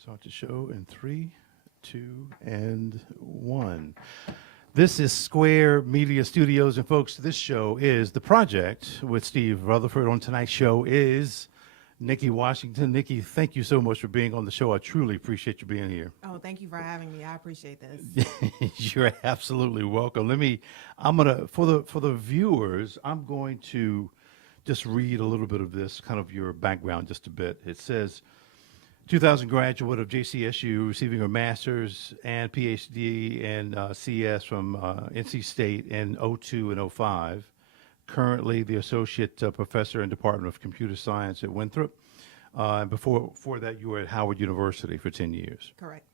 Start the show in 3, 2, and 1. This is Square Media Studios, and folks, this show is The Project with Steve Rutherford. On tonight's show is Nicki Washington. Nicki, thank you so much for being on the show. I truly appreciate you being here. Oh, thank you for having me. I appreciate this. You're absolutely welcome. For the viewers, I'm going to just read a little bit of this, kind of your background just a bit. It says, 2000 graduate of JCSU, receiving her master's and PhD in CS from NC State in '02 and '05. Currently the associate professor in Department of Computer Science at Winthrop. And before that, you were at Howard University for 10 years. Correct.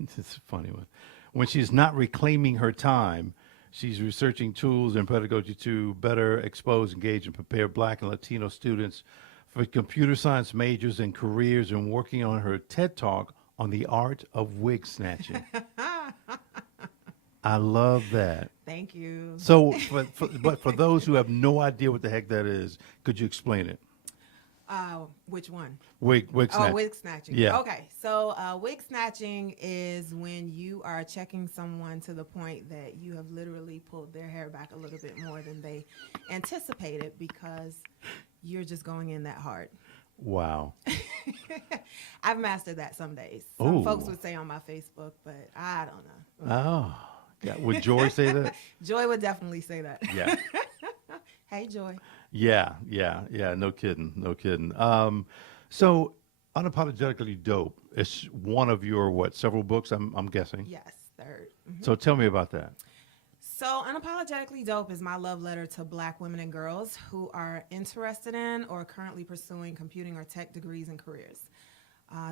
It's a funny one. When she's not reclaiming her time, she's researching tools and pedagogy to better expose, engage, and prepare Black and Latino students for computer science majors and careers, and working on her TED Talk on the art of wig snatching. I love that. Thank you. So, but for those who have no idea what the heck that is, could you explain it? Which one? Wig snatching. Oh, wig snatching. Yeah. Okay. So wig snatching is when you are checking someone to the point that you have literally pulled their hair back a little bit more than they anticipated because you're just going in that hard. Wow. I've mastered that some days. Ooh. Some folks would say on my Facebook, but I don't know. Oh. Yeah. Would Joy say that? Joy would definitely say that. Yeah. Hey, Joy. Yeah. No kidding. So, Unapologetically Dope is one of your, several books, I'm guessing? Yes, third. Mm-hmm. So tell me about that. So Unapologetically Dope is my love letter to Black women and girls who are interested in or currently pursuing computing or tech degrees and careers.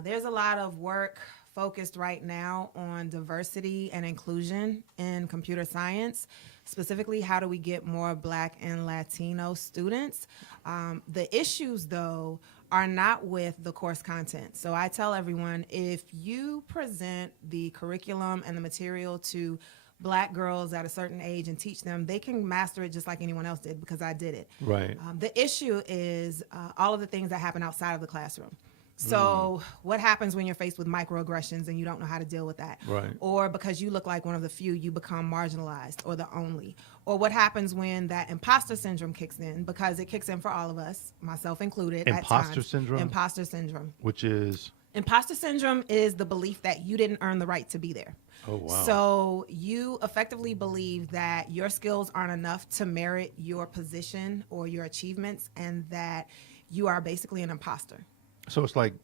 There's a lot of work focused right now on diversity and inclusion in computer science. Specifically, how do we get more Black and Latino students? The issues, though, are not with the course content. So I tell everyone, if you present the curriculum and the material to Black girls at a certain age and teach them, they can master it just like anyone else did, because I did it. Right. The issue is all of the things that happen outside of the classroom. So what happens when you're faced with microaggressions and you don't know how to deal with that? Right. Or because you look like one of the few, you become marginalized or the only. Or what happens when that imposter syndrome kicks in, because it kicks in for all of us, myself included. Imposter syndrome? Imposter syndrome. Which is? Imposter syndrome is the belief that you didn't earn the right to be there. Oh, wow. So you effectively believe that your skills aren't enough to merit your position or your achievements, and that you are basically an imposter. So it's like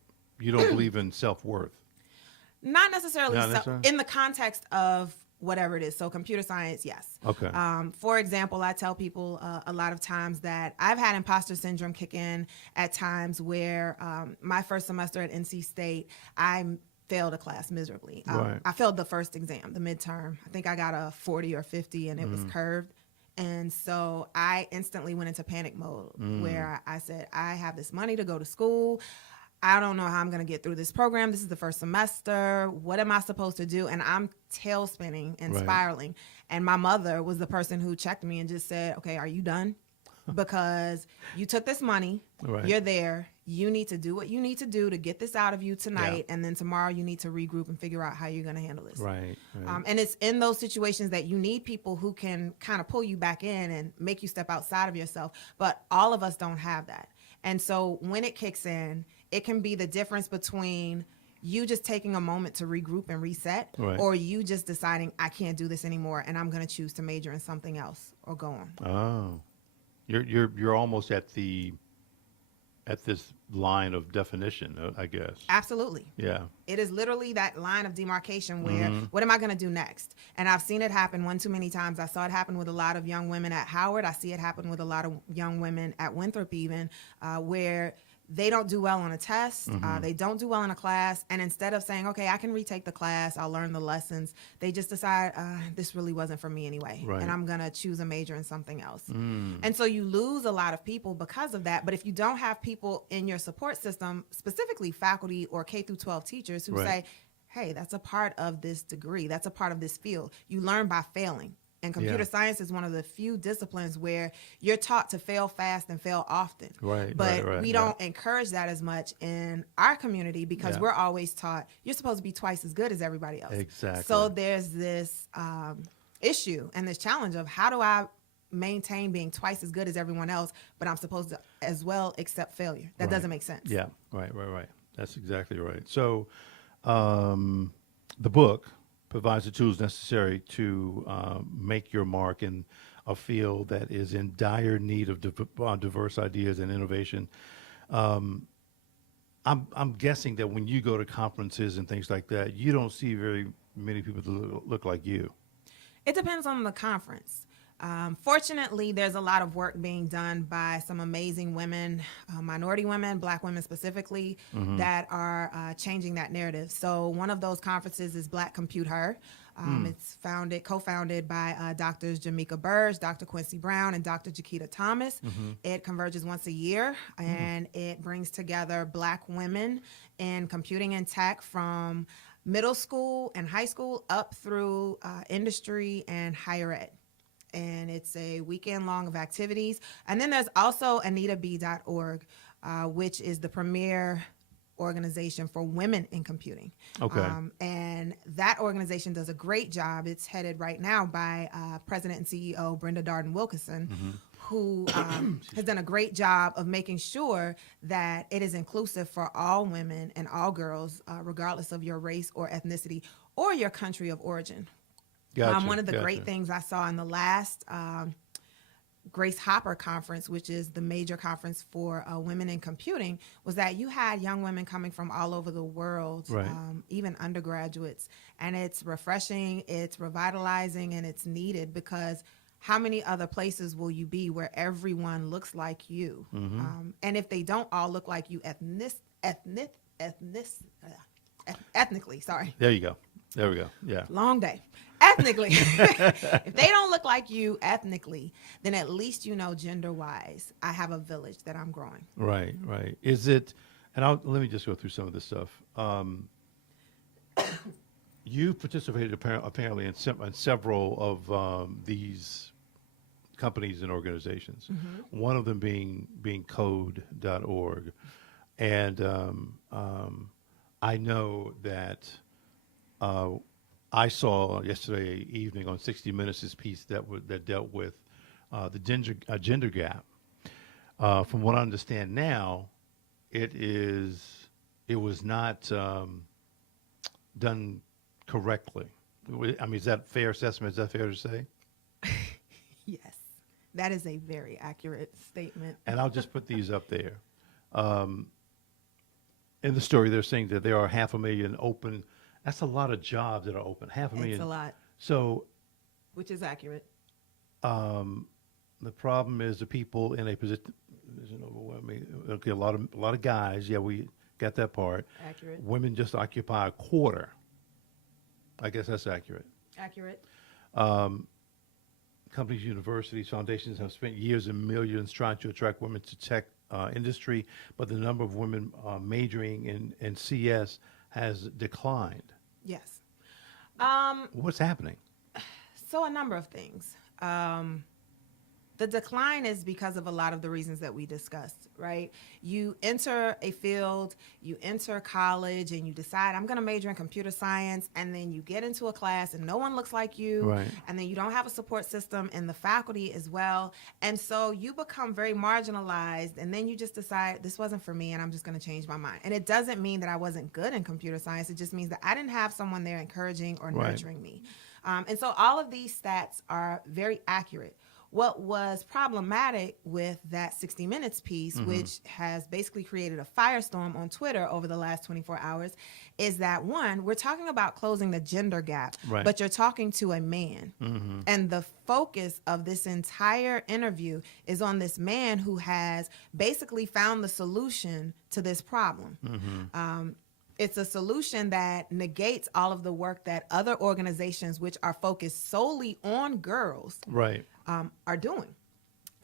you don't believe in self-worth. Not necessarily. Not necessarily? In the context of whatever it is. So computer science, yes. Okay. For example, I tell people a lot of times that I've had imposter syndrome kick in at times where my first semester at NC State, I failed a class miserably. Right. I failed the first exam, the midterm. I think I got a 40 or 50 and it was curved. And so I instantly went into panic mode where I said, I have this money to go to school. I don't know how I'm going to get through this program. This is the first semester. What am I supposed to do? And I'm tail spinning and spiraling. And my mother was the person who checked me and just said, okay, are you done? Because you took this money, you're there, you need to do what you need to do to get this out of you tonight, and then tomorrow you need to regroup and figure out how you're going to handle this. Right. And it's in those situations that you need people who can kind of pull you back in and make you step outside of yourself, but all of us don't have that. And so when it kicks in, it can be the difference between you just taking a moment to regroup and reset, or you just deciding, I can't do this anymore, and I'm going to choose to major in something else or go on. Oh. You're almost at this line of definition, I guess. Absolutely. Yeah. It is literally that line of demarcation where, what am I going to do next? And I've seen it happen one too many times. I saw it happen with a lot of young women at Howard. I see it happen with a lot of young women at Winthrop even, where they don't do well on a test. They don't do well in a class. And instead of saying, okay, I can retake the class, I'll learn the lessons, they just decide, this really wasn't for me anyway. Right. And I'm going to choose a major in something else. And so you lose a lot of people because of that. But if you don't have people in your support system, specifically faculty or K through 12 teachers who say, hey, that's a part of this degree, that's a part of this field. You learn by failing. And computer science is one of the few disciplines where you're taught to fail fast and fail often. Right, But right, we don't encourage that as much in our community because we're always taught you're supposed to be twice as good as everybody else. Exactly. So there's this issue and this challenge of how do I maintain being twice as good as everyone else, but I'm supposed to as well accept failure. That doesn't make sense. Yeah, right. That's exactly right. So the book provides the tools necessary to make your mark in a field that is in dire need of diverse ideas and innovation. I'm guessing that when you go to conferences and things like that, you don't see very many people that look like you. It depends on the conference. Fortunately, there's a lot of work being done by some amazing women, minority women, Black women specifically, that are changing that narrative. So one of those conferences is Black Compute Her. It's co-founded by Drs. Jamika Burge, Dr. Quincy Brown, and Dr. Jaquita Thomas. It converges once a year, and it brings together Black women in computing and tech from middle school and high school up through industry and higher ed. And it's a weekend long of activities. And then there's also AnitaB.org, which is the premier organization for women in computing. Okay. And that organization does a great job. It's headed right now by President and CEO Brenda Darden Wilkinson, who has done a great job of making sure that it is inclusive for all women and all girls, regardless of your race or ethnicity or your country of origin. Gotcha, One of the great things I saw in the last Grace Hopper conference, which is the major conference for women in computing, was that you had young women coming from all over the world, Right. Even undergraduates. And it's refreshing, it's revitalizing, and it's needed because how many other places will you be where everyone looks like you? And if they don't all look like you ethnically, sorry. There you go. There we go. Yeah. Long day. Ethnically. If they don't look like you ethnically, then at least you know gender-wise, I have a village that I'm growing. Right. Is it, and let me just go through some of this stuff. You participated apparently in several of these companies and organizations, one of them being code.org. And I know that I saw yesterday evening on 60 Minutes this piece that dealt with the gender gap. From what I understand now, it was not done correctly. I mean, is that a fair assessment? Is that fair to say? Yes, that is a very accurate statement. And I'll just put these up there. In the story, they're saying that there are 500,000 open. That's a lot of jobs that are open. 500,000. It's a lot. So, which is accurate. the problem is the people in a position. Overwhelming. Okay, a lot of guys. Yeah, we got that part. Accurate. Women just occupy a quarter. I guess that's accurate. Accurate. Companies, universities, foundations have spent years and millions trying to attract women to tech industry, but the number of women majoring in CS has declined. Yes. What's happening? So a number of things. The decline is because of a lot of the reasons that we discussed, right? You enter a field, you enter college, and you decide, I'm going to major in computer science, and then you get into a class and no one looks like you, Right. and then you don't have a support system in the faculty as well, and so you become very marginalized, and then you just decide, this wasn't for me, and I'm just going to change my mind. And it doesn't mean that I wasn't good in computer science, it just means that I didn't have someone there encouraging or Right. nurturing me. And so all of these stats are very accurate. What was problematic with that 60 Minutes piece, which has basically created a firestorm on Twitter over the last 24 hours, is that, one, we're talking about closing the gender gap, Right. but you're talking to a man. And the focus of this entire interview is on this man who has basically found the solution to this problem. It's a solution that negates all of the work that other organizations, which are focused solely on girls, Right. are doing.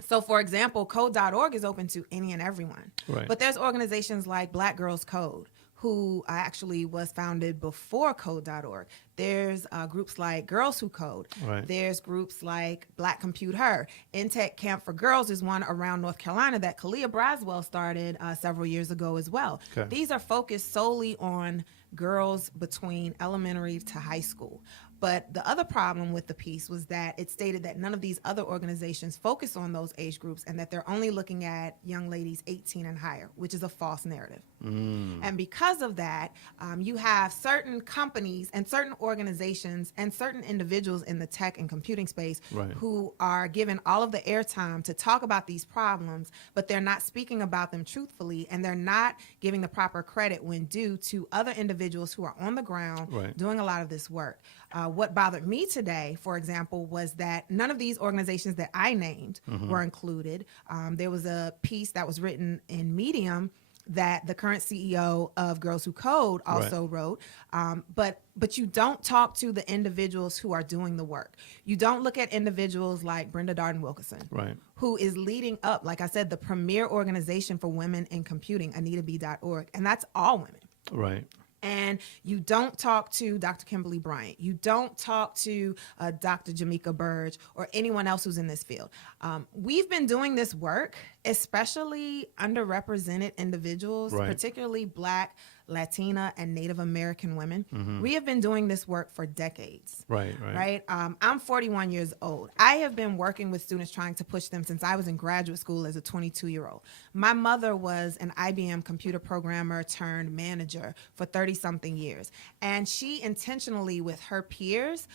So, for example, code.org is open to any and everyone. Right. But there's organizations like Black Girls Code who actually was founded before code.org. There's groups like Girls Who Code. Right. There's groups like Black Compute Her. Intech Camp for Girls is one around North Carolina that Kalia Braswell started several years ago as well. Okay. These are focused solely on girls between elementary to high school. But the other problem with the piece was that it stated that none of these other organizations focus on those age groups and that they're only looking at young ladies 18 and higher, which is a false narrative. And because of that, you have certain companies and certain organizations and certain individuals in the tech and computing space Right. who are given all of the airtime to talk about these problems, but they're not speaking about them truthfully, and they're not giving the proper credit when due to other individuals who are on the ground Right. doing a lot of this work. What bothered me today, for example, was that none of these organizations that I named were included. There was a piece that was written in Medium that the current CEO of Girls Who Code also wrote. But you don't talk to the individuals who are doing the work. You don't look at individuals like Brenda Darden-Wilkerson, Right. who is leading up, like I said, the premier organization for women in computing, AnitaB.org, and that's all women. Right. And you don't talk to Dr. Kimberly Bryant. You don't talk to Dr. Jamaica Burge or anyone else who's in this field. We've been doing this work, especially underrepresented individuals, Right. particularly Black, Latina, and Native American women. We have been doing this work for decades. Right. Right. I'm 41 years old. I have been working with students trying to push them since I was in graduate school as a 22-year-old. My mother was an IBM computer programmer turned manager for 30-something years. And she intentionally, with her peers,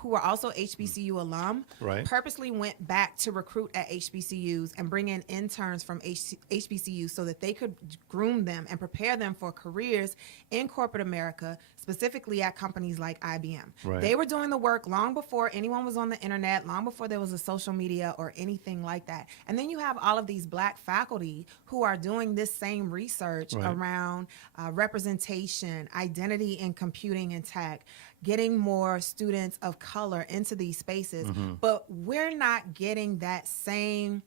who are also HBCU alum, Right. purposely went back to recruit at HBCUs and bring in interns from HBCUs so that they could groom them and prepare them for careers in corporate America, specifically at companies like IBM. Right. They were doing the work long before anyone was on the internet, long before there was a social media or anything like that. And then you have all of these Black faculty who are doing this same research Right. around representation, identity in computing and tech, getting more students of color into these spaces. But we're not getting that same,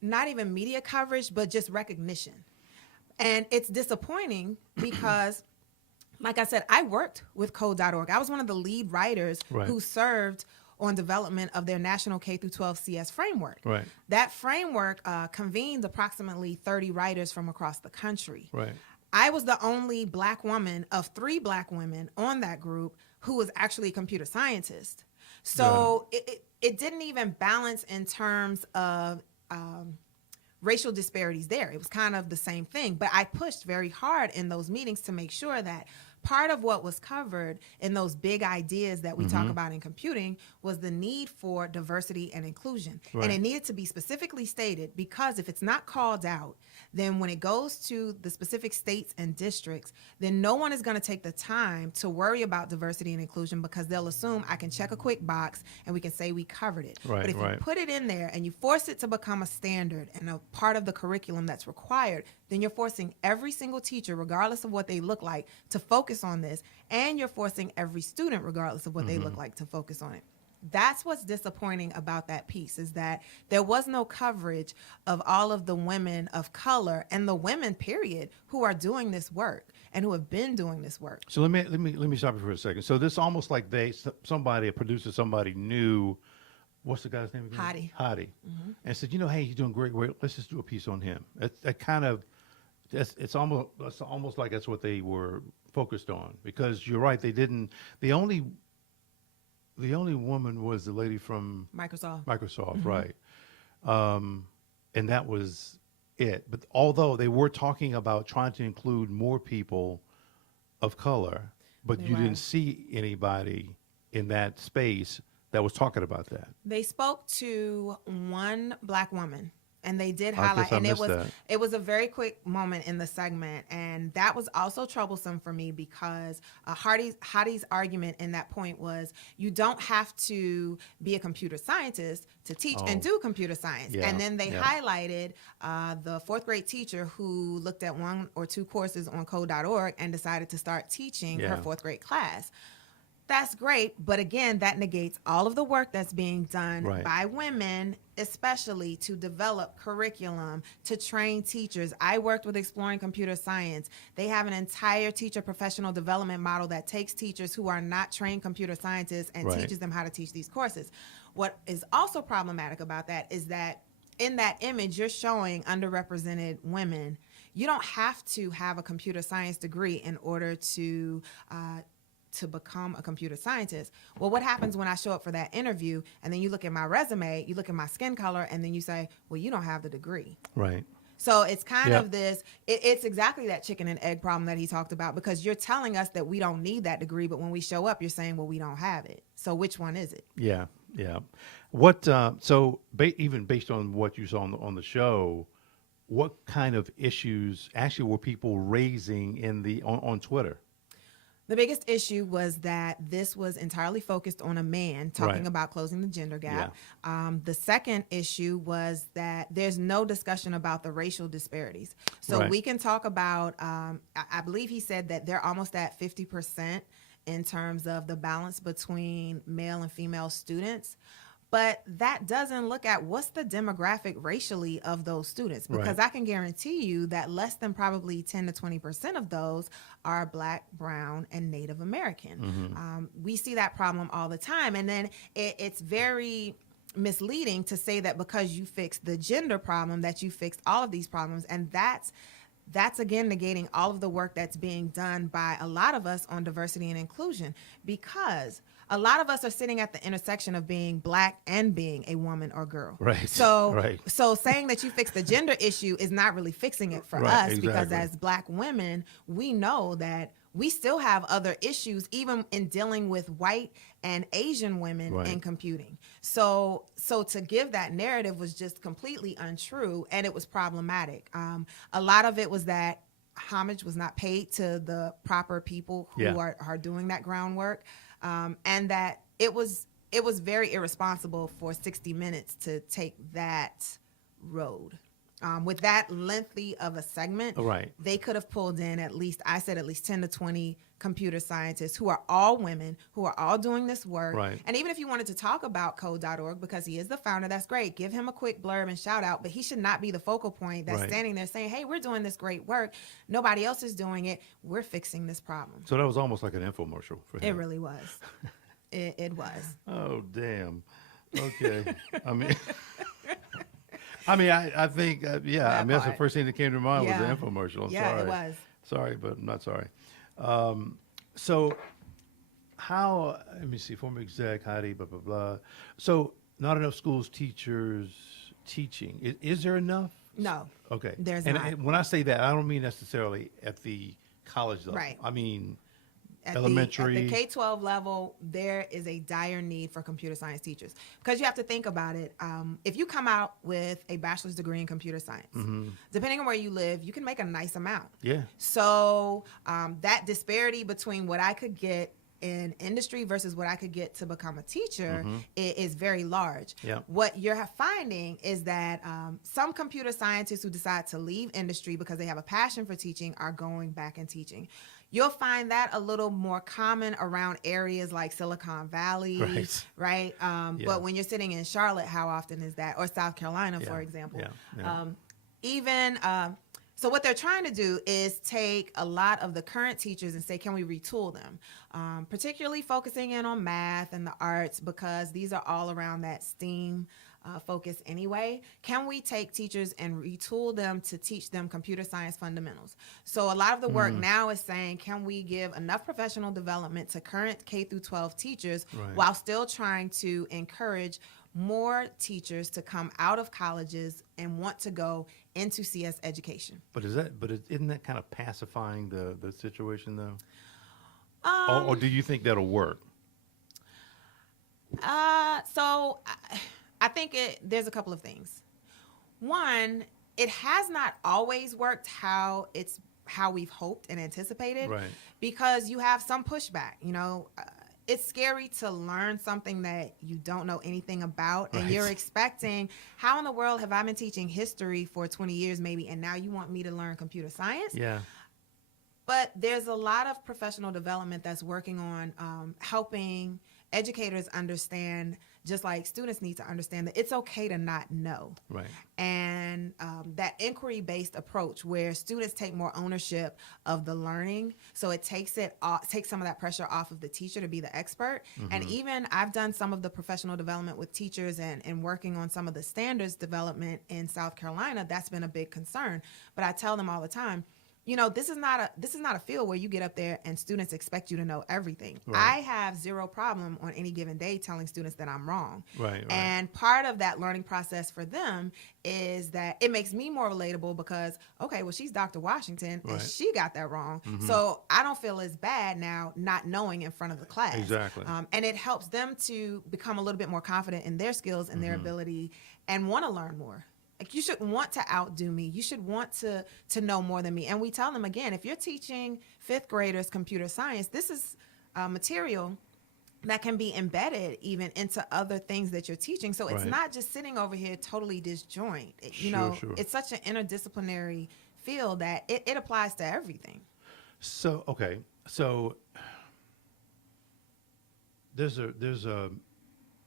not even media coverage, but just recognition. And it's disappointing because, like I said, I worked with code.org. I was one of the lead writers Right. who served on development of their national K-12 CS framework. Right. That framework convened approximately 30 writers from across the country. Right. I was the only Black woman of 3 Black women on that group who was actually a computer scientist. So it didn't even balance in terms of racial disparities there. It was kind of the same thing. But I pushed very hard in those meetings to make sure that part of what was covered in those big ideas that we talk about in computing was the need for diversity and inclusion. Right. And it needed to be specifically stated, because if it's not called out, then when it goes to the specific states and districts, then no one is going to take the time to worry about diversity and inclusion, because they'll assume I can check a quick box and we can say we covered it. Right, but if right. you put it in there and you force it to become a standard and a part of the curriculum that's required, then you're forcing every single teacher, regardless of what they look like, to focus on this. And you're forcing every student, regardless of what they look like, to focus on it. That's what's disappointing about that piece, is that there was no coverage of all of the women of color and the women, period, who are doing this work and who have been doing this work. So let me stop you for a second. So this almost like a producer, somebody knew, what's the guy's name again? Hadi. And said, hey, he's doing great work. Let's just do a piece on him. That kind of, it's almost like that's what they were focused on, because you're right. They didn't. The only woman was the lady from Microsoft, right? And that was it. But although they were talking about trying to include more people of color, but you didn't see anybody in that space that was talking about that. They spoke to one Black woman, and they did I guess highlight, I and missed it was a very quick moment in the segment, and that was also troublesome for me, because Hadi's argument in that point was, you don't have to be a computer scientist to teach and do computer science. Yeah, And then they highlighted the 4th grade teacher who looked at 1 or 2 courses on code.org and decided to start teaching her 4th grade class. That's great, but again, that negates all of the work that's being done Right. by women, especially to develop curriculum, to train teachers. I worked with Exploring Computer Science. They have an entire teacher professional development model that takes teachers who are not trained computer scientists and Right. teaches them how to teach these courses. What is also problematic about that is that in that image, you're showing underrepresented women. You don't have to have a computer science degree in order to become a computer scientist. Well, what happens when I show up for that interview and then you look at my resume, you look at my skin color, and then you say, well, you don't have the degree. Right. So it's kind Yep. of this, it's exactly that chicken and egg problem that he talked about, because you're telling us that we don't need that degree, but when we show up, you're saying, well, we don't have it. So which one is it? Yeah. Yeah. What? So even based on what you saw on the show, what kind of issues actually were people raising on Twitter? The biggest issue was that this was entirely focused on a man talking Right. about closing the gender gap. The second issue was that there's no discussion about the racial disparities. So Right. we can talk about, I believe he said that they're almost at 50% in terms of the balance between male and female students. But that doesn't look at what's the demographic racially of those students, because Right. I can guarantee you that less than probably 10 to 20% of those are Black, Brown, and Native American. We see that problem all the time. And then it's very misleading to say that because you fixed the gender problem, that you fixed all of these problems. And that's again negating all of the work that's being done by a lot of us on diversity and inclusion, because a lot of us are sitting at the intersection of being Black and being a woman or girl. Right. So, Right. so saying that you fix the gender issue is not really fixing it for Right, us, because exactly. as Black women, we know that we still have other issues, even in dealing with white and Asian women Right. in computing. So to give that narrative was just completely untrue, and it was problematic. A lot of it was that homage was not paid to the proper people who Yeah. are doing that groundwork, and that it was very irresponsible for 60 Minutes to take that road. With that lengthy of a segment, Right. they could have pulled in at least 10 to 20 computer scientists who are all women, who are all doing this work. Right. And even if you wanted to talk about code.org, because he is the founder, that's great. Give him a quick blurb and shout out, but he should not be the focal point that's Right. standing there saying, hey, we're doing this great work. Nobody else is doing it. We're fixing this problem. So that was almost like an infomercial for him. It really was. It was. Oh, damn. Okay. I think, yeah. That That's the part. first thing that came to mind was Yeah. the infomercial. I'm Yeah, sorry. it was. Sorry, but I'm not sorry. So how, let me see, former exec, Heidi, blah, blah, blah. So not enough schools, teachers teaching. Is there enough? No. Okay. There's and not. when I say that, I don't mean necessarily at the college level. Right. I mean, At elementary. the K-12 level, there is a dire need for computer science teachers, because you have to think about it. If you come out with a bachelor's degree in computer science, depending on where you live, you can make a nice amount. yeah. So that disparity between what I could get in industry versus what I could get to become a teacher is very large. Yeah. What you're finding is that some computer scientists who decide to leave industry because they have a passion for teaching are going back and teaching. You'll find that a little more common around areas like Silicon Valley, right? Yeah. But when you're sitting in Charlotte, how often is that? Or South Carolina, for Yeah. example. Yeah. So what they're trying to do is take a lot of the current teachers and say, can we retool them? Particularly focusing in on math and the arts, because these are all around that STEAM focus anyway. Can we take teachers and retool them to teach them computer science fundamentals? So a lot of the work now is saying, can we give enough professional development to current K through 12 teachers Right. while still trying to encourage more teachers to come out of colleges and want to go into CS education? Isn't that kind of pacifying the situation though? Um, Or do you think that'll work? So I think there's a couple of things. One, it has not always worked how we've hoped and anticipated, Right. because you have some pushback. It's scary to learn something that you don't know anything about, and Right. you're expecting, how in the world have I been teaching history for 20 years maybe, and now you want me to learn computer science? Yeah. But there's a lot of professional development that's working on helping educators understand, just like students need to understand, that it's okay to not know. Right. And that inquiry-based approach where students take more ownership of the learning, so it takes some of that pressure off of the teacher to be the expert. And even I've done some of the professional development with teachers and working on some of the standards development in South Carolina. That's been a big concern. But I tell them all the time, you know, this is not a field where you get up there and students expect you to know everything. Right. I have zero problem on any given day telling students that I'm wrong. Right. And part of that learning process for them is that it makes me more relatable because, okay, well, she's Dr. Washington and she got that wrong. So I don't feel as bad now not knowing in front of the class. Exactly. And it helps them to become a little bit more confident in their skills and their ability and want to learn more. Like, you should want to outdo me. You should want to know more than me. And we tell them, again, if you're teaching fifth graders computer science, this is material that can be embedded even into other things that you're teaching. So it's not just sitting over here totally disjoint. Sure. It's such an interdisciplinary field that it applies to everything. So, okay. So there's a,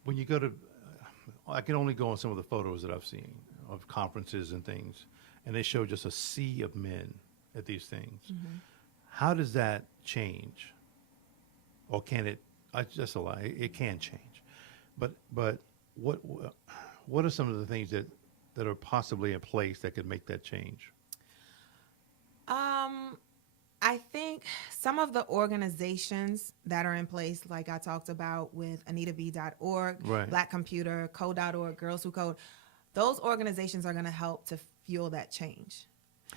when you go to, I can only go on some of the photos that I've seen of conferences and things, and they show just a sea of men at these things. How does that change? Or can it, that's a lie, it can change. But what are some of the things that are possibly in place that could make that change? I think some of the organizations that are in place, like I talked about with AnitaB.org, Black Computer, Code.org, Girls Who Code, those organizations are going to help to fuel that change.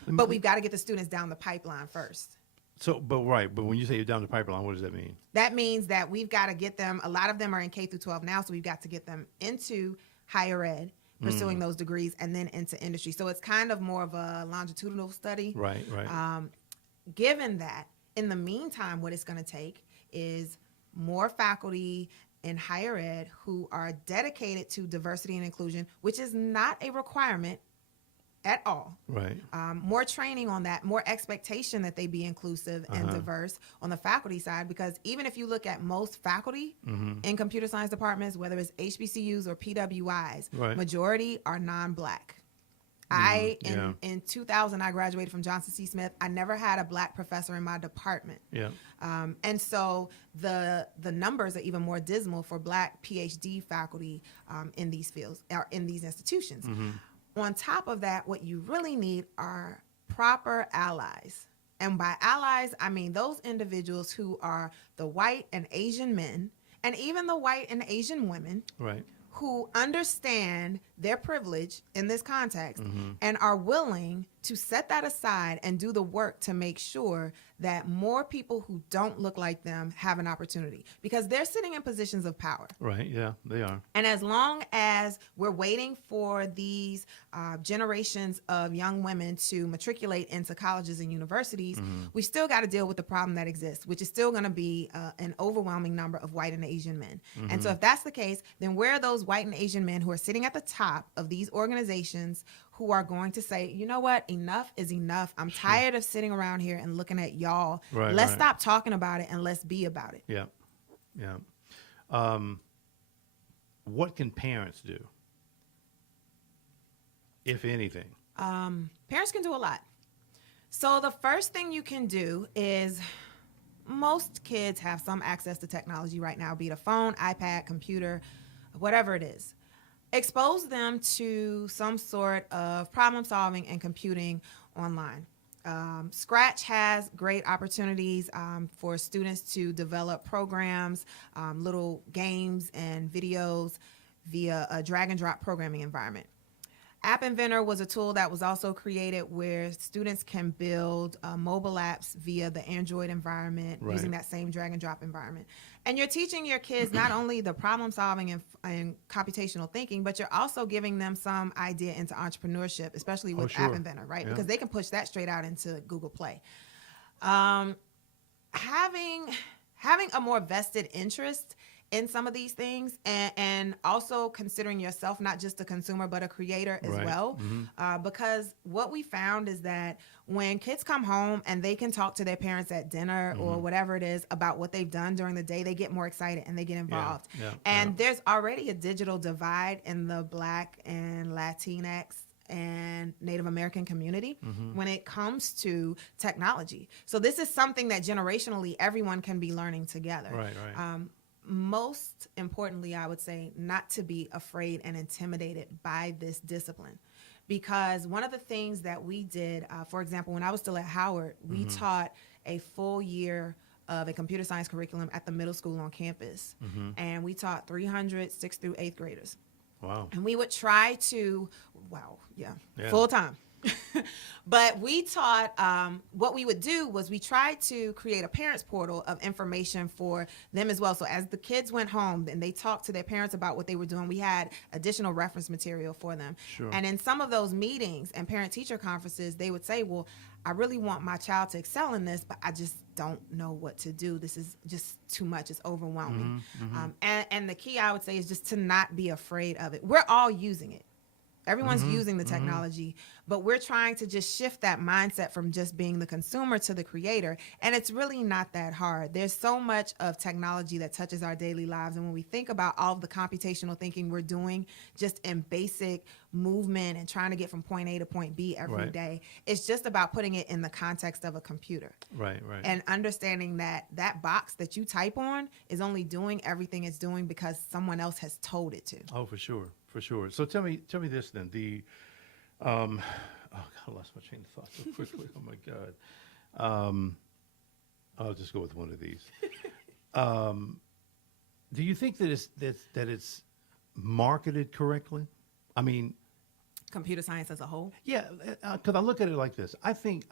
But we've got to get the students down the pipeline first. So, but when you say you're down the pipeline, what does that mean? That means that we've got to get them, a lot of them are in K through 12 now, so we've got to get them into higher ed, pursuing those degrees, and then into industry. So it's kind of more of a longitudinal study. Right. Given that, in the meantime, what it's going to take is more faculty in higher ed who are dedicated to diversity and inclusion, which is not a requirement at all. Right. More training on that, more expectation that they be inclusive and diverse on the faculty side, because even if you look at most faculty in computer science departments, whether it's HBCUs or PWIs, majority are non-Black. In 2000, I graduated from Johnson C. Smith. I never had a Black professor in my department. Yeah. And so the numbers are even more dismal for Black PhD faculty in these fields, or in these institutions. On top of that, what you really need are proper allies. And by allies, I mean those individuals who are the white and Asian men, and even the white and Asian women, who understand their privilege in this context and are willing to set that aside and do the work to make sure that more people who don't look like them have an opportunity, because they're sitting in positions of power. Right. Yeah, they are. And as long as we're waiting for these generations of young women to matriculate into colleges and universities, we still got to deal with the problem that exists, which is still going to be an overwhelming number of white and Asian men. And so if that's the case, then where are those white and Asian men who are sitting at the top of these organizations who are going to say, you know what, enough is enough. I'm tired of sitting around here and looking at y'all. Let's stop talking about it and let's be about it. Yeah. Yeah. What can parents do, if anything? Parents can do a lot. So the first thing you can do is, most kids have some access to technology right now, be it a phone, iPad, computer, whatever it is. Expose them to some sort of problem solving and computing online. Scratch has great opportunities for students to develop programs, little games and videos via a drag and drop programming environment. App Inventor was a tool that was also created where students can build mobile apps via the Android environment using that same drag and drop environment. And you're teaching your kids not only the problem solving and computational thinking, but you're also giving them some idea into entrepreneurship, especially with App Inventor, right? Yeah. Because they can push that straight out into Google Play. Having a more vested interest in some of these things, and also considering yourself not just a consumer but a creator as Right. well. Because what we found is that when kids come home and they can talk to their parents at dinner or whatever it is about what they've done during the day, they get more excited and they get involved. Yeah. And there's already a digital divide in the Black and Latinx and Native American community when it comes to technology. So this is something that generationally everyone can be learning together. Right. Most importantly, I would say not to be afraid and intimidated by this discipline. Because one of the things that we did, for example, when I was still at Howard, we taught a full year of a computer science curriculum at the middle school on campus. And we taught 300 6th through 8th graders. Wow. And we would try to, full time. But we taught, what we would do was we tried to create a parents portal of information for them as well. So as the kids went home and they talked to their parents about what they were doing, we had additional reference material for them. Sure. And in some of those meetings and parent-teacher conferences, they would say, well, I really want my child to excel in this, but I just don't know what to do. This is just too much. It's overwhelming. And the key, I would say, is just to not be afraid of it. We're all using it. Everyone's using the technology, but we're trying to just shift that mindset from just being the consumer to the creator. And it's really not that hard. There's so much of technology that touches our daily lives. And when we think about all of the computational thinking we're doing just in basic movement and trying to get from point A to point B every day, it's just about putting it in the context of a computer. Right. And understanding that that box that you type on is only doing everything it's doing because someone else has told it to. Oh, for sure. So tell me this then. Oh God, I lost my train of thought so quickly. Oh my God. I'll just go with one of these. Do you think that it's marketed correctly? I mean, Computer science as a whole? yeah, because I look at it like this. I think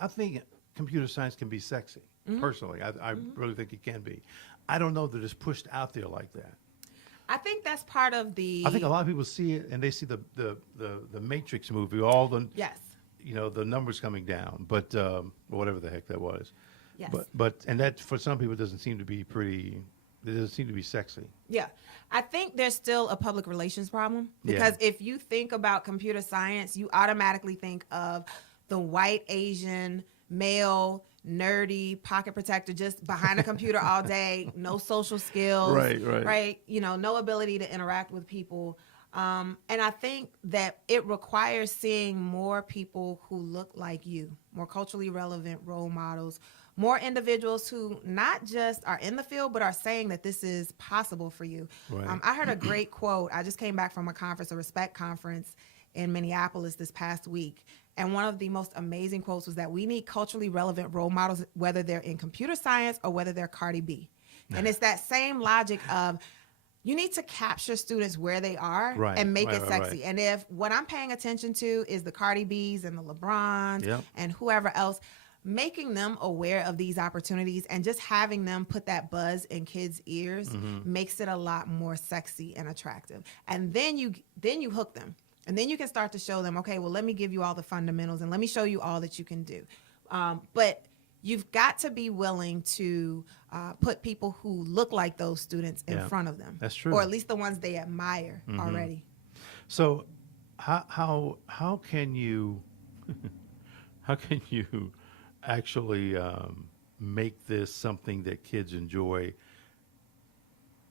computer science can be sexy. Personally, I really think it can be. I don't know that it's pushed out there like that. I think that's part of the. I think a lot of people see it and they see the Matrix movie, all the Yes. The numbers coming down, but whatever the heck that was. Yes. But that for some people doesn't seem to be pretty. It doesn't seem to be sexy. Yeah. I think there's still a public relations problem Yeah. because if you think about computer science, you automatically think of the white Asian male nerdy pocket protector just behind a computer all day, no social skills, right? No ability to interact with people. And I think that it requires seeing more people who look like you, more culturally relevant role models, more individuals who not just are in the field, but are saying that this is possible for you. Right. I heard a great quote. I just came back from a conference, a Respect conference in Minneapolis this past week. And one of the most amazing quotes was that we need culturally relevant role models, whether they're in computer science or whether they're Cardi B. And it's that same logic of you need to capture students where they are and make it sexy. Right. And if what I'm paying attention to is the Cardi B's and the LeBrons and whoever else, making them aware of these opportunities and just having them put that buzz in kids' ears makes it a lot more sexy and attractive. And then you hook them. And then you can start to show them, okay, well, let me give you all the fundamentals and let me show you all that you can do. But you've got to be willing to put people who look like those students in front of them. That's true. Or at least the ones they admire already. So how can you actually make this something that kids enjoy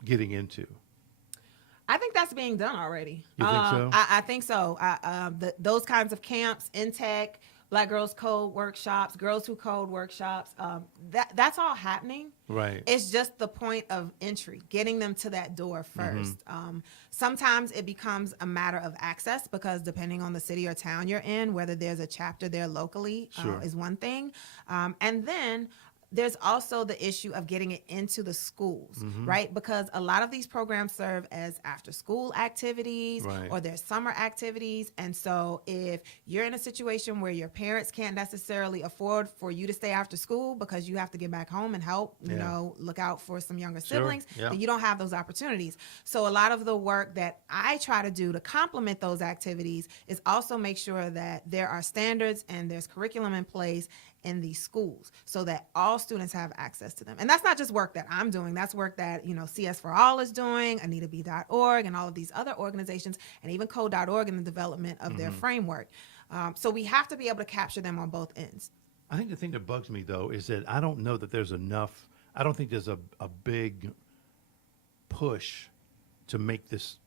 getting into? I think that's being done already. You think so? I think so. Those kinds of camps in tech, Black Girls Code workshops, Girls Who Code workshops, that's all happening. Right. It's just the point of entry, getting them to that door first. Sometimes it becomes a matter of access because depending on the city or town you're in, whether there's a chapter there locally is one thing. And then there's also the issue of getting it into the schools, right? Because a lot of these programs serve as after school activities or their summer activities. And so if you're in a situation where your parents can't necessarily afford for you to stay after school because you have to get back home and help, look out for some younger siblings, then you don't have those opportunities. So a lot of the work that I try to do to complement those activities is also make sure that there are standards and there's curriculum in place in these schools so that all students have access to them. And that's not just work that I'm doing. That's work that, CS for All is doing, AnitaB.org, and all of these other organizations, and even Code.org in the development of their framework. So we have to be able to capture them on both ends. I think the thing that bugs me, though, is that I don't know that there's enough. I don't think there's a big push to make this,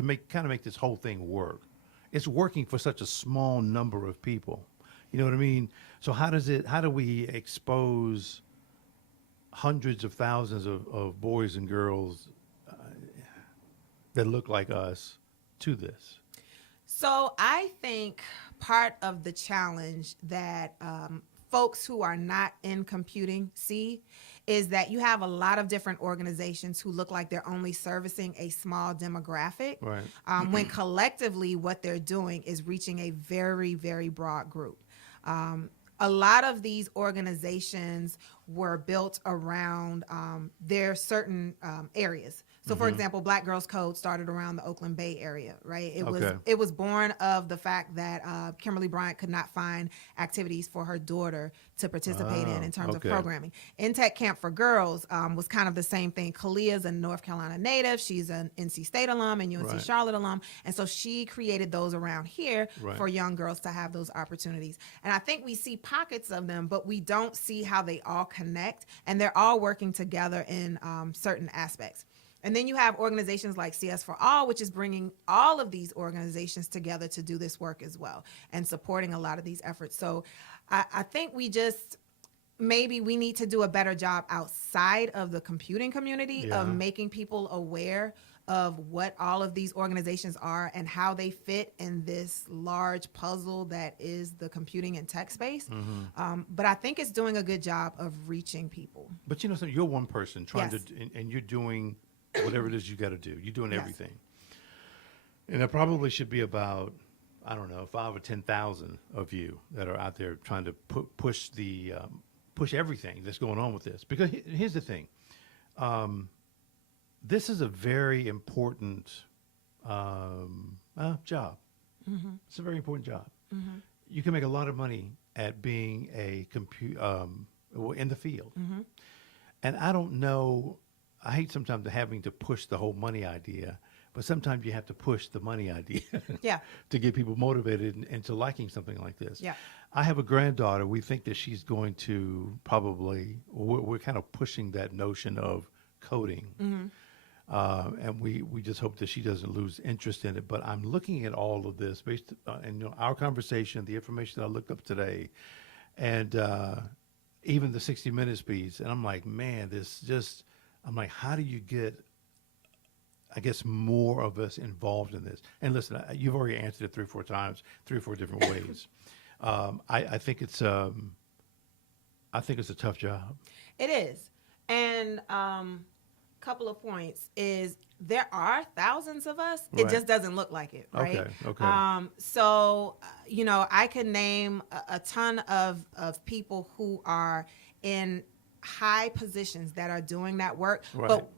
make this whole thing work. It's working for such a small number of people. You know what I mean? So how do we expose hundreds of thousands of boys and girls that look like us to this? So I think part of the challenge that folks who are not in computing see is that you have a lot of different organizations who look like they're only servicing a small demographic, Right. When collectively what they're doing is reaching a very, very broad group. A lot of these organizations were built around their certain areas. So, for example, Black Girls Code started around the Oakland Bay area, right? It was born of the fact that Kimberly Bryant could not find activities for her daughter to participate in terms of programming. In Tech Camp for Girls was kind of the same thing. Kalia's a North Carolina native. She's an NC State alum and UNC Charlotte alum. And so she created those around here for young girls to have those opportunities. And I think we see pockets of them, but we don't see how they all connect. And they're all working together in certain aspects. And then you have organizations like CS for All, which is bringing all of these organizations together to do this work as well and supporting a lot of these efforts. So I think maybe we need to do a better job outside of the computing community of making people aware of what all of these organizations are and how they fit in this large puzzle that is the computing and tech space. But I think it's doing a good job of reaching people. But so you're one person trying to, and you're doing whatever it is you got to do. You're doing everything. And there probably should be about, I don't know, 5,000 or 10,000 of you that are out there trying to push everything that's going on with this. Because here's the thing. This is a very important job. It's a very important job. You can make a lot of money at being a in the field. And I don't know, I hate sometimes having to push the whole money idea, but sometimes you have to push the money idea to get people motivated into liking something like this. I have a granddaughter. We think that she's going to we're kind of pushing that notion of coding. And we just hope that she doesn't lose interest in it. But I'm looking at all of this based on our conversation, the information that I looked up today, and even the 60 Minutes piece. And I'm like, man, I'm like, how do you get, I guess, more of us involved in this? And listen, you've already answered it 3 or 4 times, 3 or 4 different ways. I think it's a tough job. It is. And couple of points is there are thousands of us. It just doesn't look like it, right? Okay. So, I could name a ton of people who are in high positions that are doing that work,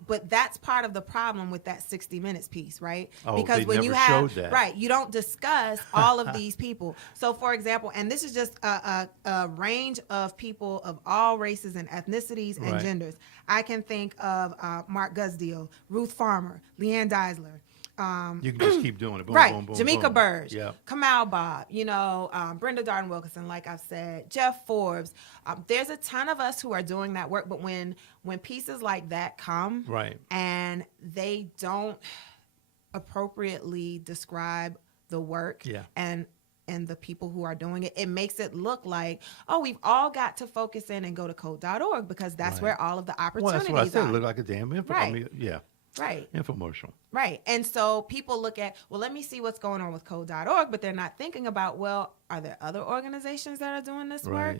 but that's part of the problem with that 60 Minutes piece, right? Because when you have you don't discuss all of these people. So for example, and this is just a range of people of all races and ethnicities and genders. I can think of Mark Gusdeel, Ruth Farmer, Leanne Deisler. You can just keep doing it. Boom, boom, boom, Jamaica boom. Burge, Kamal Bob, Brenda Darden Wilkinson, like I've said, Jeff Forbes. There's a ton of us who are doing that work, but when pieces like that come and they don't appropriately describe the work and the people who are doing it, it makes it look like, we've all got to focus in and go to code.org because that's where all of the opportunities that's what I said. are. It looked like a damn info. I mean, infomercial. Right. And so people look at, let me see what's going on with code.org, but they're not thinking about, are there other organizations that are doing this work?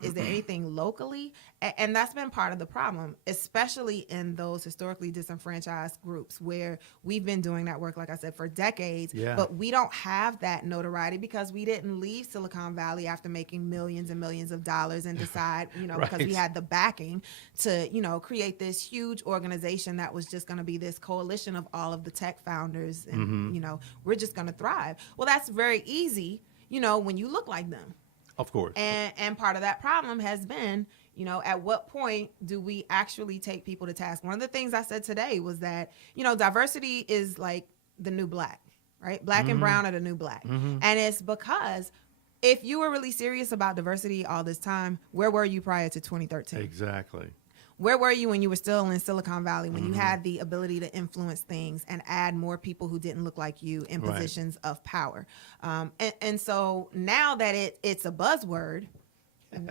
Is there anything locally? And that's been part of the problem, especially in those historically disenfranchised groups where we've been doing that work, like I said, for decades, but we don't have that notoriety because we didn't leave Silicon Valley after making millions and millions of dollars and decide, because we had the backing to, create this huge organization that was just going to be this coalition of all of the tech founders and, we're just going to thrive. Well, that's very easy, when you look like them. Of course. And part of that problem has been, you know, at what point do we actually take people to task? One of the things I said today was that, you know, diversity is like the new black, right? Black and brown are the new black. And it's because if you were really serious about diversity all this time, where were you prior to 2013? Exactly. Where were you when you were still in Silicon Valley, when you had the ability to influence things and add more people who didn't look like you in Right. positions of power? And so now that it's a buzzword,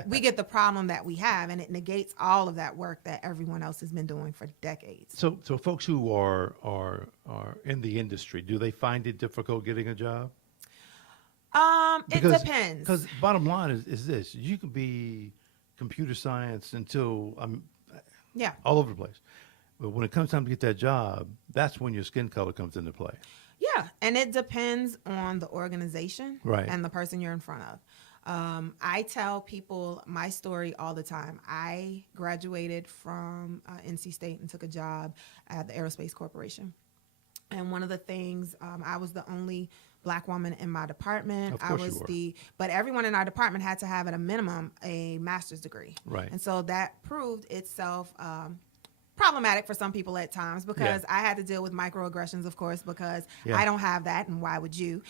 we get the problem that we have, and it negates all of that work that everyone else has been doing for decades. So folks who are in the industry, do they find it difficult getting a job? It depends. Because bottom line is this: you can be computer science until Yeah. all over the place, but when it comes time to get that job, that's when your skin color comes into play. Yeah, and it depends on the organization Right. and the person you're in front of. I tell people my story all the time. I graduated from NC State and took a job at the Aerospace Corporation. And one of the things, I was the only Black woman in my department. Of course I was you were. but everyone in our department had to have at a minimum a master's degree. Right. And so that proved itself problematic for some people at times because I had to deal with microaggressions, of course, because I don't have that, and why would you?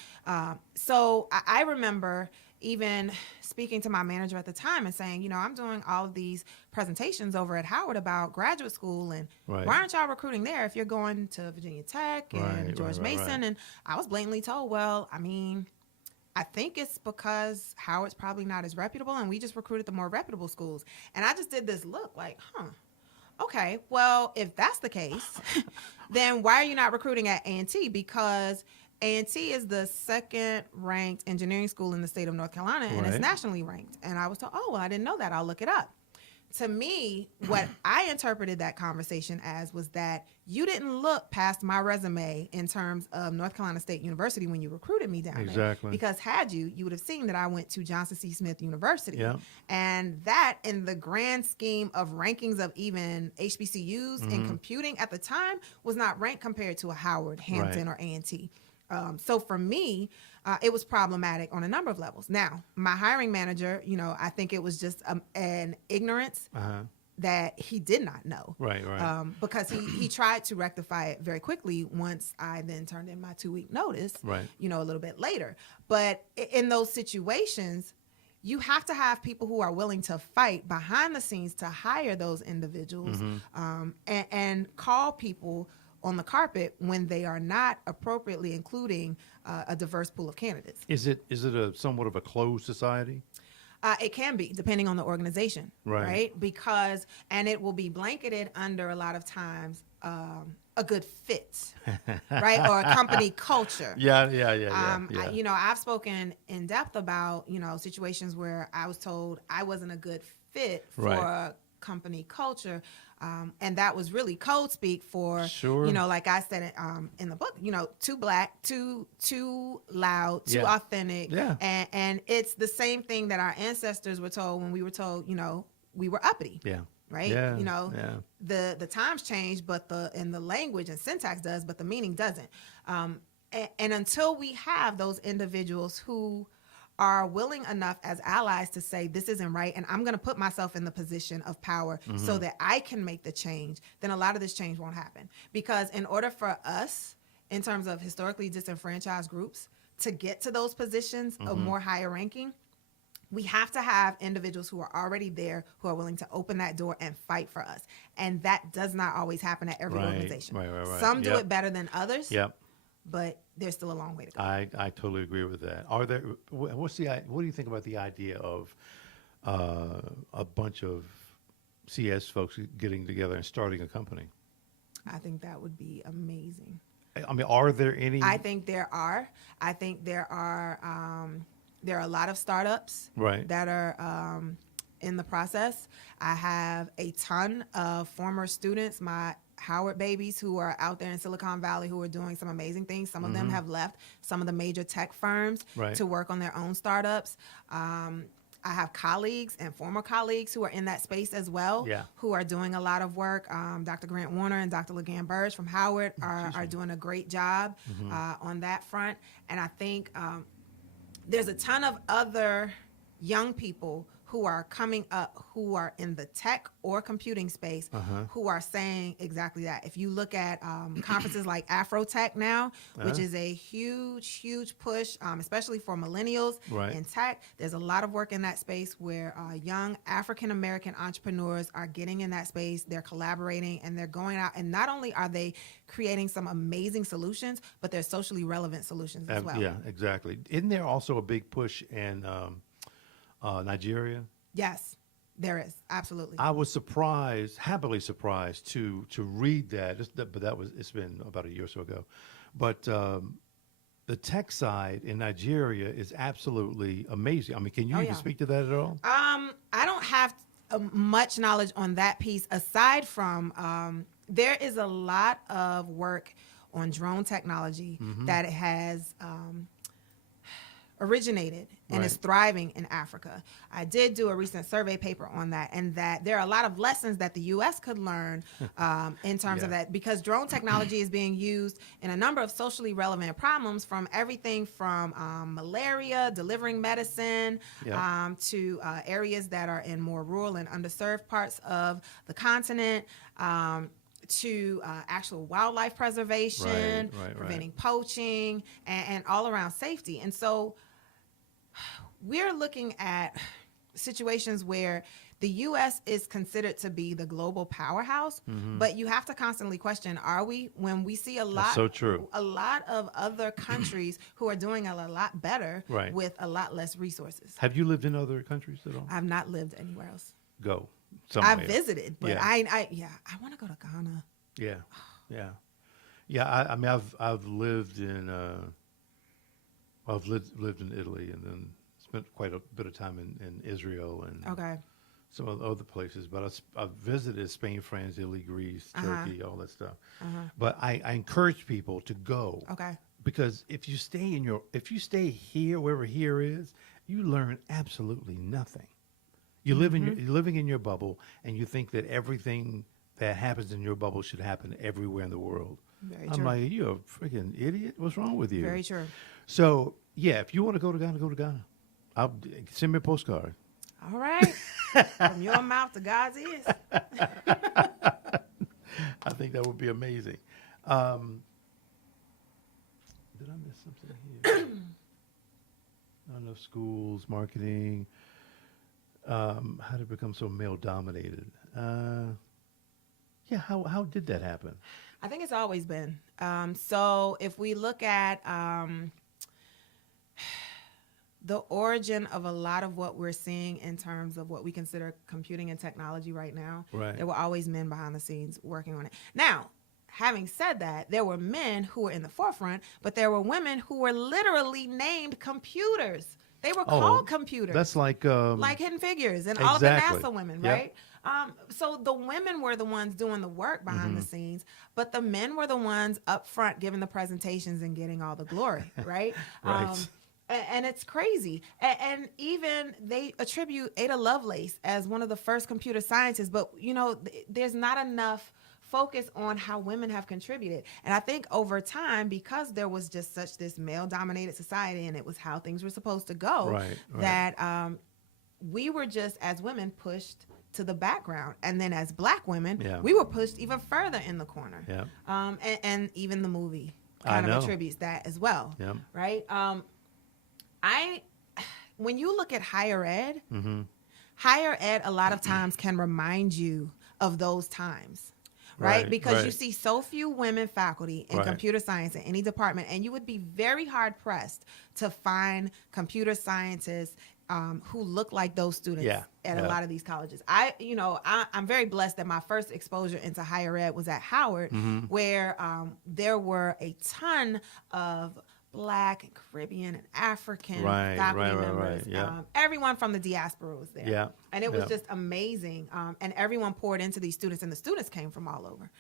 So I remember even speaking to my manager at the time and saying, you know, I'm doing all of these presentations over at Howard about graduate school, and Right. why aren't y'all recruiting there if you're going to Virginia Tech and Right, George right, right, Mason? right. And I was blatantly told, well, I mean, I think it's because Howard's probably not as reputable, and we just recruited the more reputable schools. And I just did this look like, okay, well, if that's the case, then why are you not recruiting at A&T? Because A&T is the second ranked engineering school in the state of North Carolina, and it's Right. nationally ranked. And I was told, oh, well, I didn't know that. I'll look it up. To me, what I interpreted that conversation as was that you didn't look past my resume in terms of North Carolina State University when you recruited me down there. Exactly. Because had you would have seen that I went to Johnson C. Smith University. Yeah. And that, in the grand scheme of rankings of even HBCUs in computing at the time, was not ranked compared to a Howard, Hampton, or A&T. So for me, it was problematic on a number of levels. Now, my hiring manager, you know, I think it was just an ignorance that he did not know. Right. Because he tried to rectify it very quickly once I then turned in my 2-week notice, Right. you know, a little bit later. But in those situations, you have to have people who are willing to fight behind the scenes to hire those individuals and call people on the carpet when they are not appropriately including a diverse pool of candidates. Is it a somewhat of a closed society? It can be, depending on the organization, Right. Because, and it will be blanketed under a lot of times a good fit, right? Or a company culture. Yeah. You know, I've spoken in depth about, you know, situations where I was told I wasn't a good fit for Right. a company culture. And that was really code speak for, Sure. you know, like I said in the book, you know, too black, too loud, too Yeah. authentic. Yeah. And it's the same thing that our ancestors were told when we were told, you know, we were uppity. Yeah. Right? Yeah, You know, yeah. the times change, but the language and syntax does, but the meaning doesn't. And until we have those individuals who are willing enough as allies to say, this isn't right, and I'm going to put myself in the position of power so that I can make the change, then a lot of this change won't happen. Because in order for us, in terms of historically disenfranchised groups, to get to those positions of more higher ranking, we have to have individuals who are already there, who are willing to open that door and fight for us. And that does not always happen at every Right, organization. right. Some do Yep. it better than others, Yep. but there's still a long way to go. I totally agree with that. What do you think about the idea of a bunch of CS folks getting together and starting a company? I think that would be amazing. I mean, are there any? I think there are a lot of startups Right. that are in the process. I have a ton of former students, my Howard babies, who are out there in Silicon Valley who are doing some amazing things. Some of them have left some of the major tech firms Right. to work on their own startups. I have colleagues and former colleagues who are in that space as well, Yeah. who are doing a lot of work. Dr. Grant Warner and Dr. LeGann Burge from Howard are doing a great job on that front. And I think there's a ton of other young people who are coming up, who are in the tech or computing space, who are saying exactly that. If you look at conferences like Afrotech now, which is a huge push, especially for millennials in tech, there's a lot of work in that space where young African-American entrepreneurs are getting in that space, they're collaborating, and they're going out, and not only are they creating some amazing solutions, but they're socially relevant solutions as well. Yeah, exactly. Isn't there also a big push in Nigeria? Yes, there is. Absolutely. I was surprised, happily surprised to read that. But it's been about a year or so ago. But the tech side in Nigeria is absolutely amazing. I mean, can you even speak to that at all? I don't have much knowledge on that piece aside from there is a lot of work on drone technology that has originated and is thriving in Africa. I did do a recent survey paper on that, and that there are a lot of lessons that the U.S. could learn in terms of that, because drone technology is being used in a number of socially relevant problems, from everything from malaria, delivering medicine, to areas that are in more rural and underserved parts of the continent, to actual wildlife preservation, preventing poaching, and all around safety. And so we're looking at situations where the U.S. is considered to be the global powerhouse, but you have to constantly question, are we, when we see a lot of other countries who are doing a lot better with a lot less resources. Have you lived in other countries at all? I've not lived anywhere else. Go somewhere. I've visited, but I want to go to Ghana. I mean, I've lived in lived in Italy, and then spent quite a bit of time in Israel and some of the other places. But I've visited Spain, France, Italy, Greece, Turkey, all that stuff. But I encourage people to go. Because if you stay here, wherever here is, you learn absolutely nothing. You live you're living in your bubble, and you think that everything that happens in your bubble should happen everywhere in the world. Very I'm true. like, you're a freaking idiot. What's wrong with you? Very true. So, yeah, if you want to go to Ghana, go to Ghana. Send me a postcard. All right. From your mouth to God's ears. I think that would be amazing. Did I miss something here? Not enough schools, marketing. How to become so male-dominated. How did that happen? I think it's always been. So if we look at the origin of a lot of what we're seeing in terms of what we consider computing and technology right now, there were always men behind the scenes working on it. Now, having said that, there were men who were in the forefront, but there were women who were literally named computers. They were called computers. That's like Hidden Figures and all of the NASA women, right? So the women were the ones doing the work behind the scenes, but the men were the ones up front giving the presentations and getting all the glory, right? And it's crazy. And even they attribute Ada Lovelace as one of the first computer scientists, but there's not enough focus on how women have contributed. And I think over time, because there was just such this male-dominated society, and it was how things were supposed to go, that we were just, as women, pushed to the background. And then as Black women, we were pushed even further in the corner. And even the movie kind of attributes that as well, right? When you look at higher ed, higher ed a lot of times can remind you of those times. Right? Because you see so few women faculty in computer science in any department, and you would be very hard pressed to find computer scientists who look like those students at a lot of these colleges. I'm very blessed that my first exposure into higher ed was at Howard, where there were a ton of Black and Caribbean and African faculty members. Everyone from the diaspora was there. And it was just amazing. And everyone poured into these students, and the students came from all over.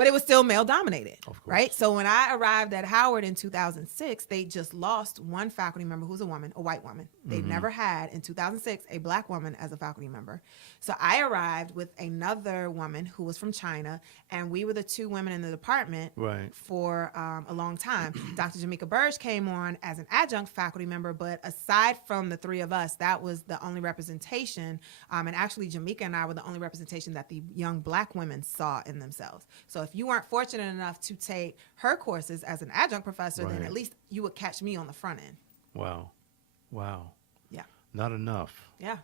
but it was still male dominated, Of course. right? So when I arrived at Howard in 2006, they just lost one faculty member who's a woman, a white woman. They've never had, in 2006, a black woman as a faculty member. So I arrived with another woman who was from China, and we were the two women in the department Right. for a long time. Dr. Jamaica Burge came on as an adjunct faculty member, but aside from the three of us, that was the only representation. And actually, Jamaica and I were the only representation that the young black women saw in themselves. So if you weren't fortunate enough to take her courses as an adjunct professor, then Right. at least you would catch me on the front end. Wow. Wow. Yeah. Not enough. Yeah.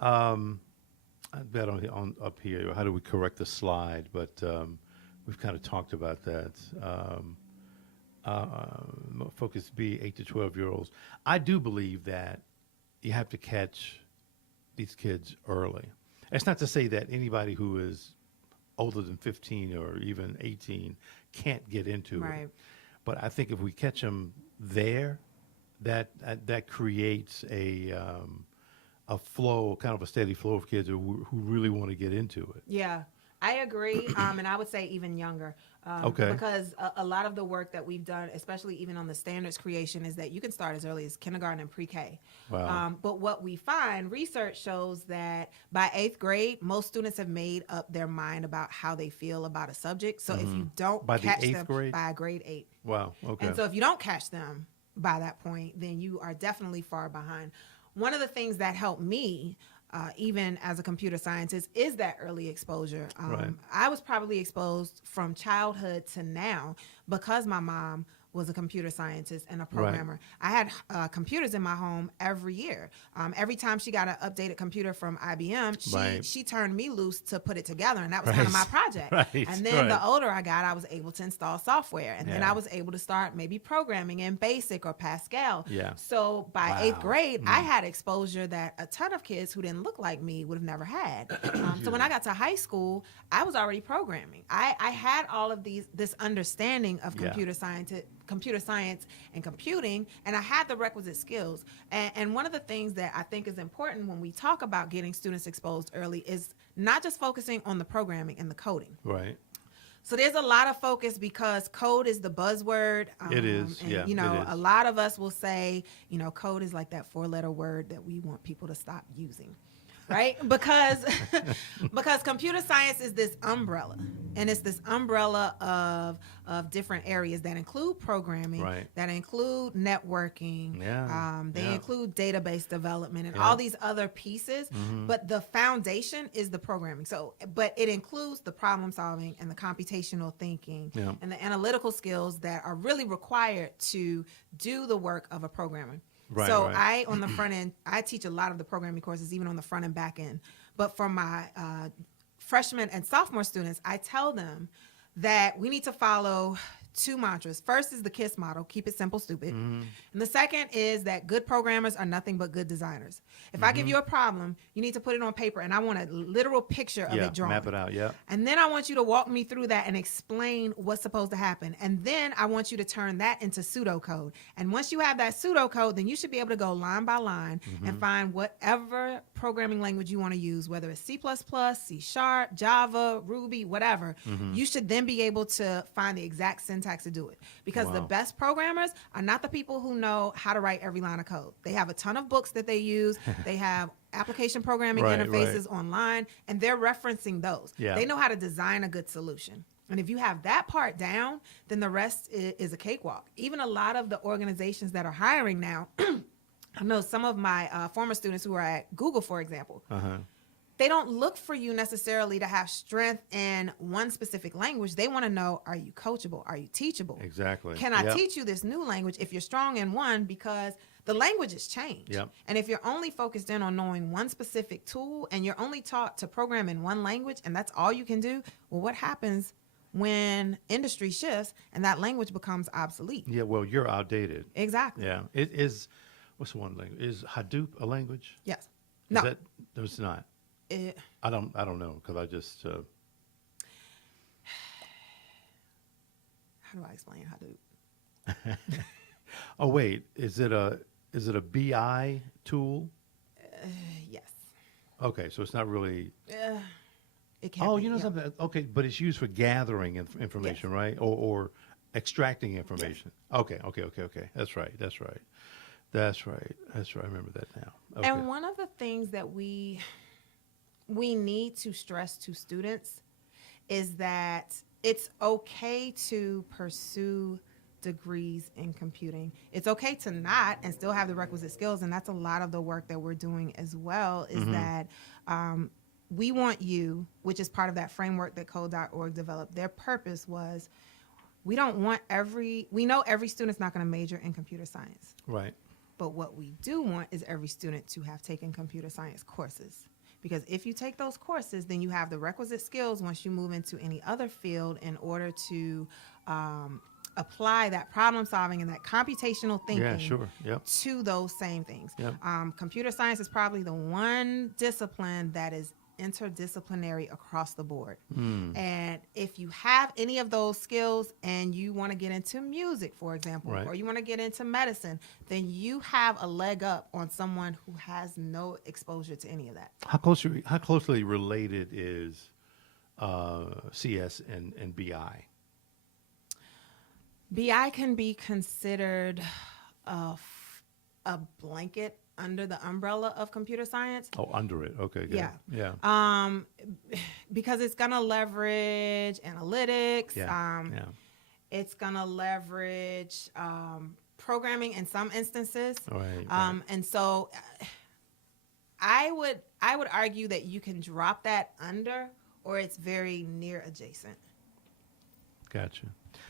I bet on up here, how do we correct the slide? But we've kind of talked about that. Focus B, 8 to 12-year-olds. I do believe that you have to catch these kids early. It's not to say that anybody who is older than 15 or even 18 can't get into Right. it. But I think if we catch them there, that creates a flow, kind of a steady flow of kids who really want to get into it. Yeah, I agree. And I would say even younger. Okay. Because a lot of the work that we've done, especially even on the standards creation, is that you can start as early as kindergarten and pre-K. Wow. But what we find, research shows that by 8th grade, most students have made up their mind about how they feel about a subject. So if you don't By the catch 8th them grade? by grade 8. Wow. Okay. And so if you don't catch them by that point, then you are definitely far behind. One of the things that helped me, even as a computer scientist, is that early exposure. Right. I was probably exposed from childhood to now because my mom was a computer scientist and a programmer. I had computers in my home every year. Every time she got an updated computer from IBM, she turned me loose to put it together, and that was kind of my project. Right. And then the older I got, I was able to install software, and then Yeah. I was able to start maybe programming in BASIC or Pascal. Yeah. So by Wow. 8th grade, I had exposure that a ton of kids who didn't look like me would have never had. So when I got to high school, I was already programming. I had all of this understanding of Yeah. computer science and computing, and I had the requisite skills. And one of the things that I think is important when we talk about getting students exposed early is not just focusing on the programming and the coding. Right. So there's a lot of focus because code is the buzzword. It is, And, yeah, you know, it is. a lot of us will say, you know, code is like that 4-letter word that we want people to stop using. Right? Because computer science is this umbrella, and it's this umbrella of different areas that include programming, Right. that include networking, Yeah. they Yeah. include database development and Yeah. all these other pieces, but the foundation is the programming. So, but it includes the problem solving and the computational thinking Yeah. and the analytical skills that are really required to do the work of a programmer. Right, So right. on the front end, I teach a lot of the programming courses, even on the front and back end. But for my freshman and sophomore students, I tell them that we need to follow 2 mantras. First is the KISS model, keep it simple, stupid. Mm-hmm. And the second is that good programmers are nothing but good designers. If I give you a problem, you need to put it on paper, and I want a literal picture of it drawn. Map it out. Yeah. And then I want you to walk me through that and explain what's supposed to happen. And then I want you to turn that into pseudocode. And once you have that pseudocode, then you should be able to go line by line and find whatever programming language you want to use, whether it's C++, C#, Java, Ruby, whatever. You should then be able to find the exact syntax to do it. Because the Wow. best programmers are not the people who know how to write every line of code. They have a ton of books that they use. They have application programming Right, interfaces online, and they're referencing those. Yeah. They know how to design a good solution. And if you have that part down, then the rest is a cakewalk. Even a lot of the organizations that are hiring now, I know some of my former students who are at Google, for example, they don't look for you necessarily to have strength in one specific language. They want to know, are you coachable? Are you teachable? Exactly. Can I Yep. teach you this new language if you're strong in one? Because the language has changed. Yep. And if you're only focused in on knowing one specific tool and you're only taught to program in one language and that's all you can do, well, what happens when industry shifts and that language becomes obsolete? Yeah. Well, you're outdated. Exactly. Yeah. It is. What's the one language? Is Hadoop a language? Yes. Is No. that, no, it's not. I don't know because I just. How do I explain Hadoop? Oh wait, is it a BI tool? Yes. Okay, so it's not really. It can Oh, be. you know Yeah. something? Okay, but it's used for gathering information, right? Or extracting information. Okay, okay, okay, okay. That's right. That's right. That's right. That's right. I remember that now. Okay. And one of the things that we need to stress to students is that it's okay to pursue degrees in computing. It's okay to not and still have the requisite skills. And that's a lot of the work that we're doing as well, is that we want you, which is part of that framework that code.org developed. Their purpose was, we know every student's not going to major in computer science. Right. But what we do want is every student to have taken computer science courses. Because if you take those courses, then you have the requisite skills once you move into any other field in order to apply that problem solving and that computational thinking Yeah, sure. Yep. to those same things. Yep. Computer science is probably the one discipline that is interdisciplinary across the board. And if you have any of those skills and you want to get into music, for example, Right. or you want to get into medicine, then you have a leg up on someone who has no exposure to any of that. How closely related is CS and BI? BI can be considered a blanket under the umbrella of computer science. Oh, under it. Okay, good. Yeah. Yeah. Because it's going to leverage analytics. Yeah. Yeah. It's going to leverage programming in some instances. Right. Right. And so I would argue that you can drop that under, or it's very near adjacent. Gotcha.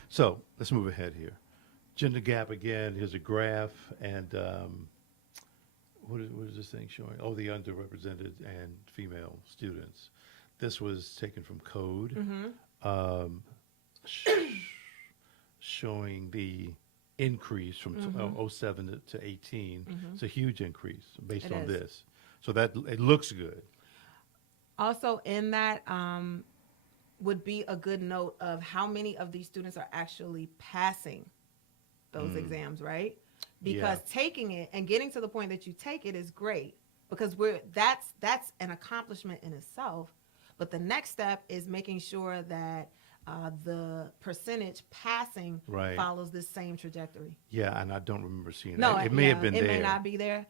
So let's move ahead here. Gender gap again. Here's a graph, and what is this thing showing? Oh, the underrepresented and female students. This was taken from Code, showing the increase from 07 to 18. It's a huge increase based It on is. this. So that it looks good. Also in that would be a good note of how many of these students are actually passing those exams, right? Because taking it and getting to the point that you take it is great, because that's an accomplishment in itself. But the next step is making sure that the percentage passing Right. follows this same trajectory. Yeah, and I don't remember seeing No, that. It may have been it there. may not be there.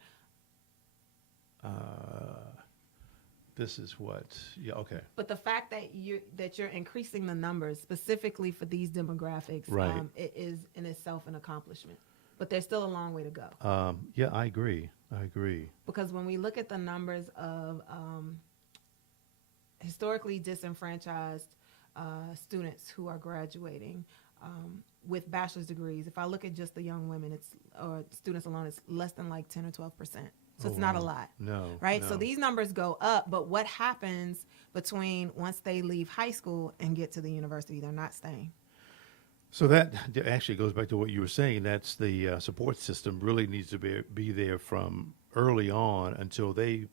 This is what? Yeah. Okay. But the fact that you're increasing the numbers specifically for these demographics, Right. It is in itself an accomplishment. But there's still a long way to go. Yeah, I agree. I agree. Because when we look at the numbers of historically disenfranchised students who are graduating with bachelor's degrees, if I look at just the young women, or students alone, it's less than like 10 or 12%. So it's not a lot. No. Right? No. So these numbers go up, but what happens between once they leave high school and get to the university? They're not staying. So that actually goes back to what you were saying. That's the support system really needs to be there from early on until they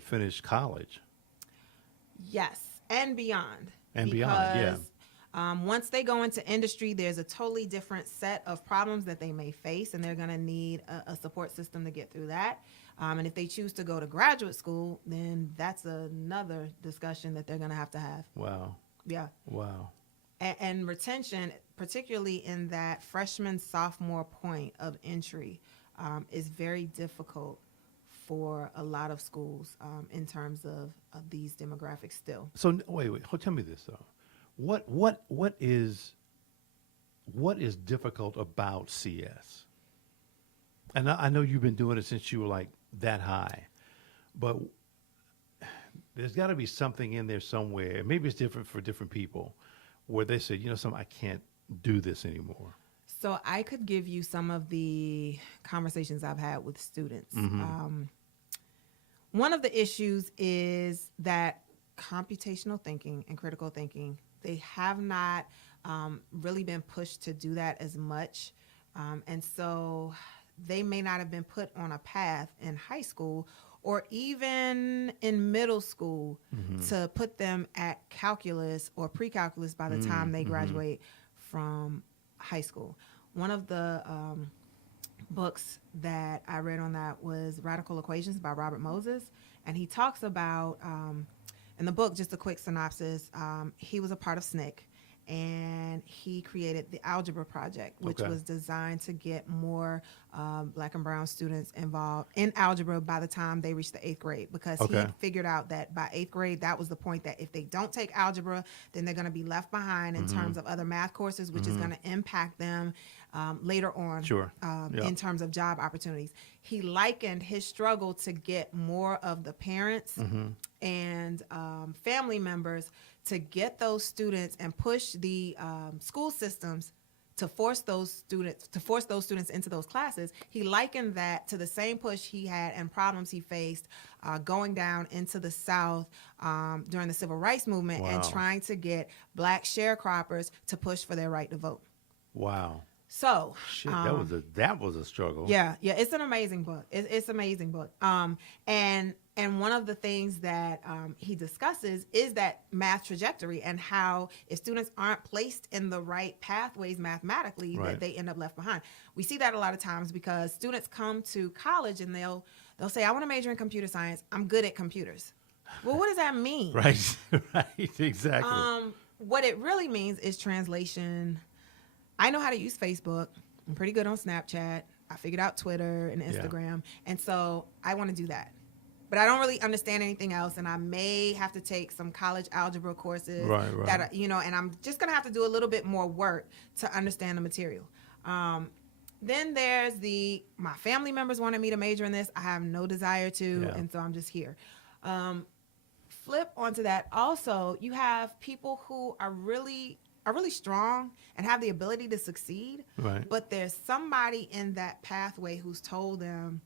finish college. Yes, and beyond. And beyond, yeah. Once they go into industry, there's a totally different set of problems that they may face, and they're going to need a support system to get through that. And if they choose to go to graduate school, then that's another discussion that they're going to have. Wow. Yeah. Wow. And retention, particularly in that freshman, sophomore point of entry, is very difficult for a lot of schools in terms of these demographics still. So wait. Tell me this though. What is difficult about CS? And I know you've been doing it since you were like that high, but there's got to be something in there somewhere. Maybe it's different for different people, where they say, I can't do this anymore. So I could give you some of the conversations I've had with students. One of the issues is that computational thinking and critical thinking, they have not really been pushed to do that as much. And so they may not have been put on a path in high school or even in middle school to put them at calculus or pre-calculus by the time they graduate from high school. One of the books that I read on that was Radical Equations by Robert Moses, and he talks about in the book, just a quick synopsis, he was a part of SNCC, and he created the Algebra Project, which was designed to get more Black and brown students involved in algebra by the time they reached the 8th grade, because he figured out that by 8th grade, that was the point that if they don't take algebra, then they're going to be left behind in terms of other math courses, which is going to impact them later on in terms of job opportunities. He likened his struggle to get more of the parents and family members to get those students and push the school systems to force those students into those classes. He likened that to the same push he had and problems he faced going down into the South during the Civil Rights Movement and trying to get Black sharecroppers to push for their right to vote. Wow. So shit, that was a struggle. Yeah, it's an amazing book. It's an amazing book. And one of the things that he discusses is that math trajectory and how if students aren't placed in the right pathways mathematically, that they end up left behind. We see that a lot of times because students come to college and they'll say, I want to major in computer science. I'm good at computers. Well, what does that mean? Right, exactly. What it really means is translation. I know how to use Facebook. I'm pretty good on Snapchat. I figured out Twitter and Instagram. And so I want to do that. But I don't really understand anything else. And I may have to take some college algebra courses that, and I'm just going to have to do a little bit more work to understand the material. Then there's my family members wanted me to major in this. I have no desire to. And so I'm just here. Flip onto that. Also, you have people who are really strong and have the ability to succeed, but there's somebody in that pathway who's told them,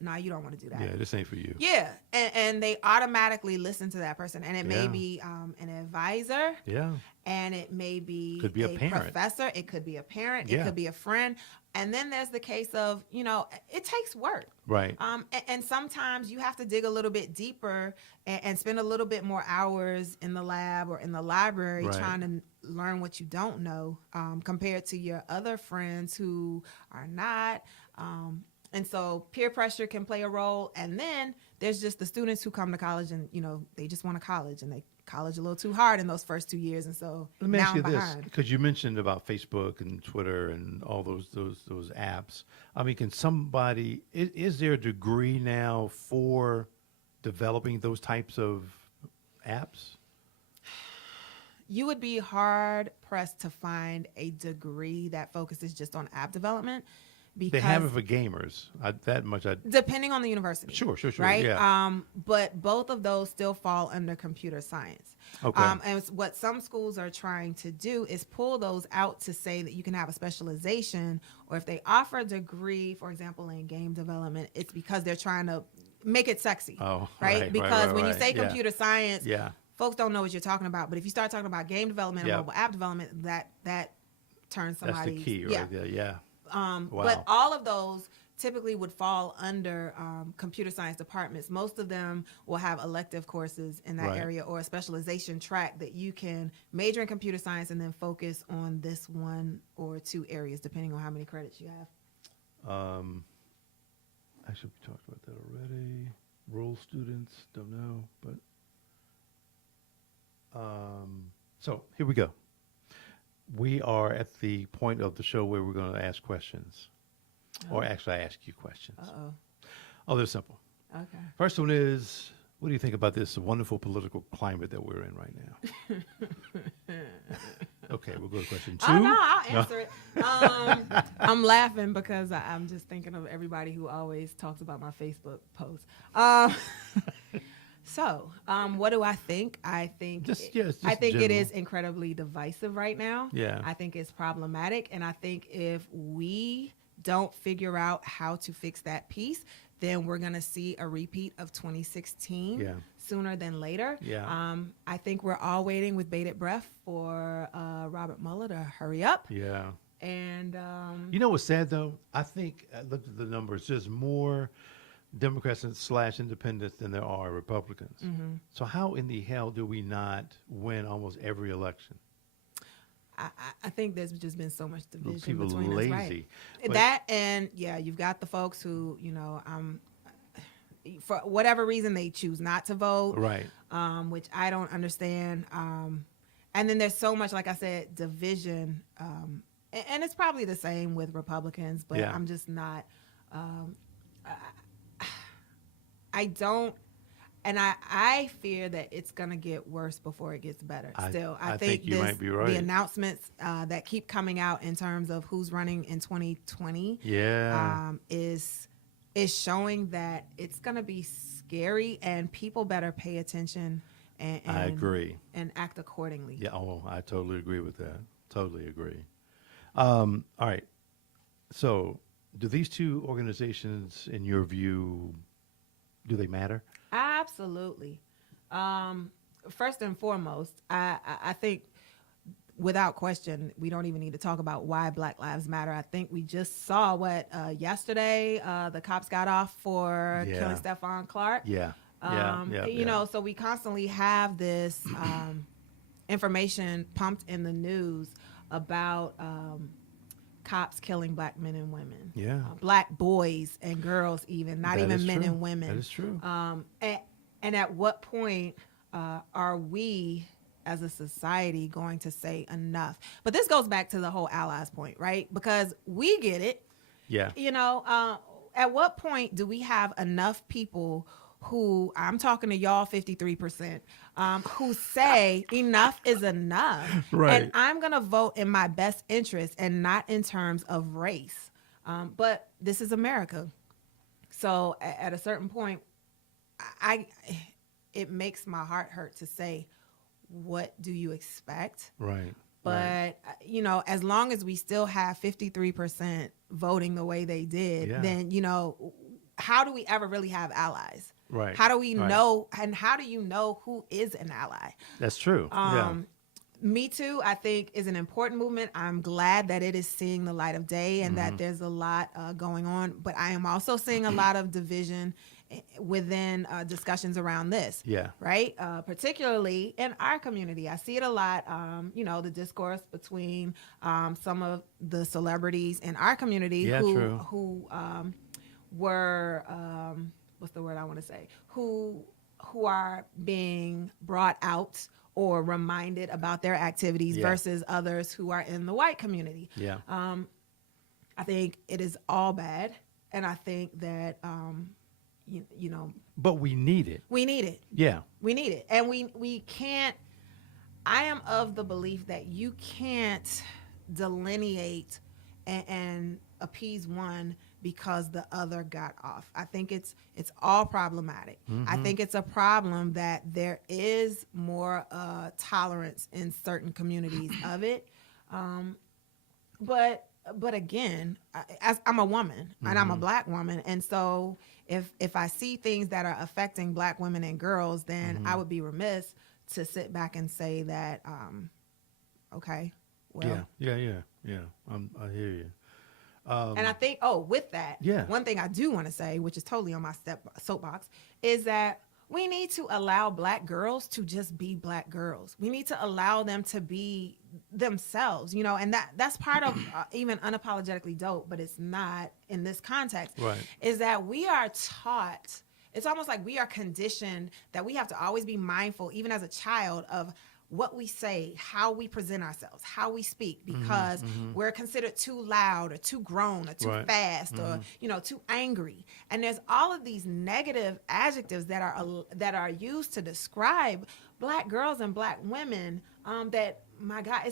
nah, you don't want to do that. Yeah, this ain't for you. Yeah, and they automatically listen to that person. And it may be an advisor. Yeah. And it may be could be a parent. Professor. It could be a parent. It could be a friend. And then there's the case of, it takes work. Right. And sometimes you have to dig a little bit deeper and spend a little bit more hours in the lab or in the library trying to learn what you don't know compared to your other friends who are not. And so peer pressure can play a role. And then there's just the students who come to college and, they just want to college and they college a little too hard in those first 2 years. And so let me ask you this, because you mentioned about Facebook and Twitter and all those apps. I mean, can somebody, is there a degree now for developing those types of apps? You would be hard pressed to find a degree that focuses just on app development. Because they have it for gamers. Depending on the university. Sure. Right? Yeah. But both of those still fall under computer science. Okay. And what some schools are trying to do is pull those out to say that you can have a specialization, or if they offer a degree, for example, in game development, it's because they're trying to make it sexy. Oh, right. Because when you say computer science, folks don't know what you're talking about. But if you start talking about game development and mobile app development, that turns somebody. That's the key, right there. Yeah. Wow. But all of those typically would fall under computer science departments. Most of them will have elective courses in that area or a specialization track that you can major in computer science and then focus on this one or two areas, depending on how many credits you have. Actually, we talked about that already. Rural students, don't know, but so here we go. We are at the point of the show where we're going to ask questions. Or actually, I ask you questions. Oh, they're simple. Okay. First one is, what do you think about this wonderful political climate that we're in right now? Okay, we'll go to question 2. Oh, no, I'll answer it. I'm laughing because I'm just thinking of everybody who always talks about my Facebook posts. So, what do I think? I think it is incredibly divisive right now. Yeah. I think it's problematic, and I think if we don't figure out how to fix that piece, then we're going to see a repeat of 2016 sooner than later. Yeah. I think we're all waiting with bated breath for Robert Mueller to hurry up. Yeah. And you know what's sad though? I think I looked at the numbers. There's more Democrats / independents than there are Republicans. Mm-hmm. So how in the hell do we not win almost every election? I think there's just been so much division people between lazy. us, right? That and you've got the folks who, for whatever reason they choose not to vote, Right. Which I don't understand. And then there's so much, like I said, division, and it's probably the same with Republicans, but Yeah. I'm just not. I don't, and I fear that it's gonna get worse before it gets better. Still, I think you might be right. The announcements that keep coming out in terms of who's running in 2020, is showing that it's gonna be scary, and people better pay attention. And I agree. And act accordingly. Yeah. Oh, I totally agree with that. Totally agree. All right. So, do these two organizations, in your view, do they matter? Absolutely. First and foremost, I think without question, we don't even need to talk about why Black Lives Matter. I think we just saw yesterday, the cops got off for killing Stephon Clark. Yeah. You know, so we constantly have this information pumped in the news about cops killing Black men and women. Yeah. Black boys and girls, even, not That even is men true. and women. That is true. And at what point are we as a society going to say enough? But this goes back to the whole allies point, right? Because we get it. Yeah. You know, at what point do we have enough people who, I'm talking to y'all 53%, who say enough is enough. Right. And I'm going to vote in my best interest and not in terms of race. But this is America. So at a certain point, it makes my heart hurt to say, what do you expect? Right. But, you know, as long as we still have 53% voting the way they did, then, you know, how do we ever really have allies? Right. How do we know, and how do you know who is an ally? That's true. Me Too, I think, is an important movement. I'm glad that it is seeing the light of day and that there's a lot going on. But I am also seeing a lot of division within discussions around this. Yeah. Right? Particularly in our community. I see it a lot, you know, the discourse between some of the celebrities in our community who were, what's the word I want to say? Who are being brought out or reminded about their activities versus others who are in the white community. Yeah. I think it is all bad. And I think that, you know. But we need it. We need it. Yeah. We need it. And we can't, I am of the belief that you can't delineate and appease one because the other got off. I think it's all problematic. I think it's a problem that there is more tolerance in certain communities of it. But again, as I'm a woman and I'm a Black woman, and so if I see things that are affecting Black women and girls, then I would be remiss to sit back and say that, okay, well, yeah. I hear you. And I think, with that, one thing I do want to say, which is totally on my soapbox, is that we need to allow Black girls to just be Black girls. We need to allow them to be themselves, you know, and that's part of even unapologetically dope, but it's not in this context, is that we are taught, it's almost like we are conditioned that we have to always be mindful, even as a child, of what we say, how we present ourselves, how we speak, because we're considered too loud or too grown or too fast or, you know, too angry. And there's all of these negative adjectives that are used to describe Black girls and Black women, that, my God,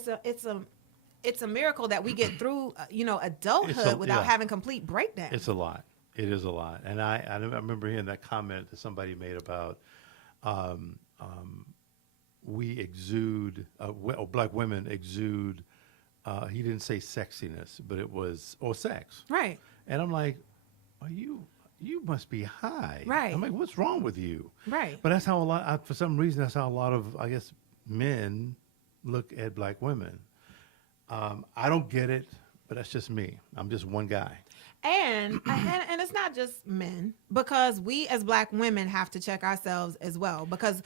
it's a miracle that we get through, you know, adulthood without having complete breakdown. It's a lot. It is a lot. And I remember hearing that comment that somebody made about, we exude, Black women exude, he didn't say sexiness, but it was, or sex. Right. And I'm like, you must be high. Right. I'm like, what's wrong with you? Right. But that's how for some reason, that's how a lot of, I guess, men look at Black women. I don't get it, but that's just me. I'm just one guy. And it's not just men, because we as Black women have to check ourselves as well, because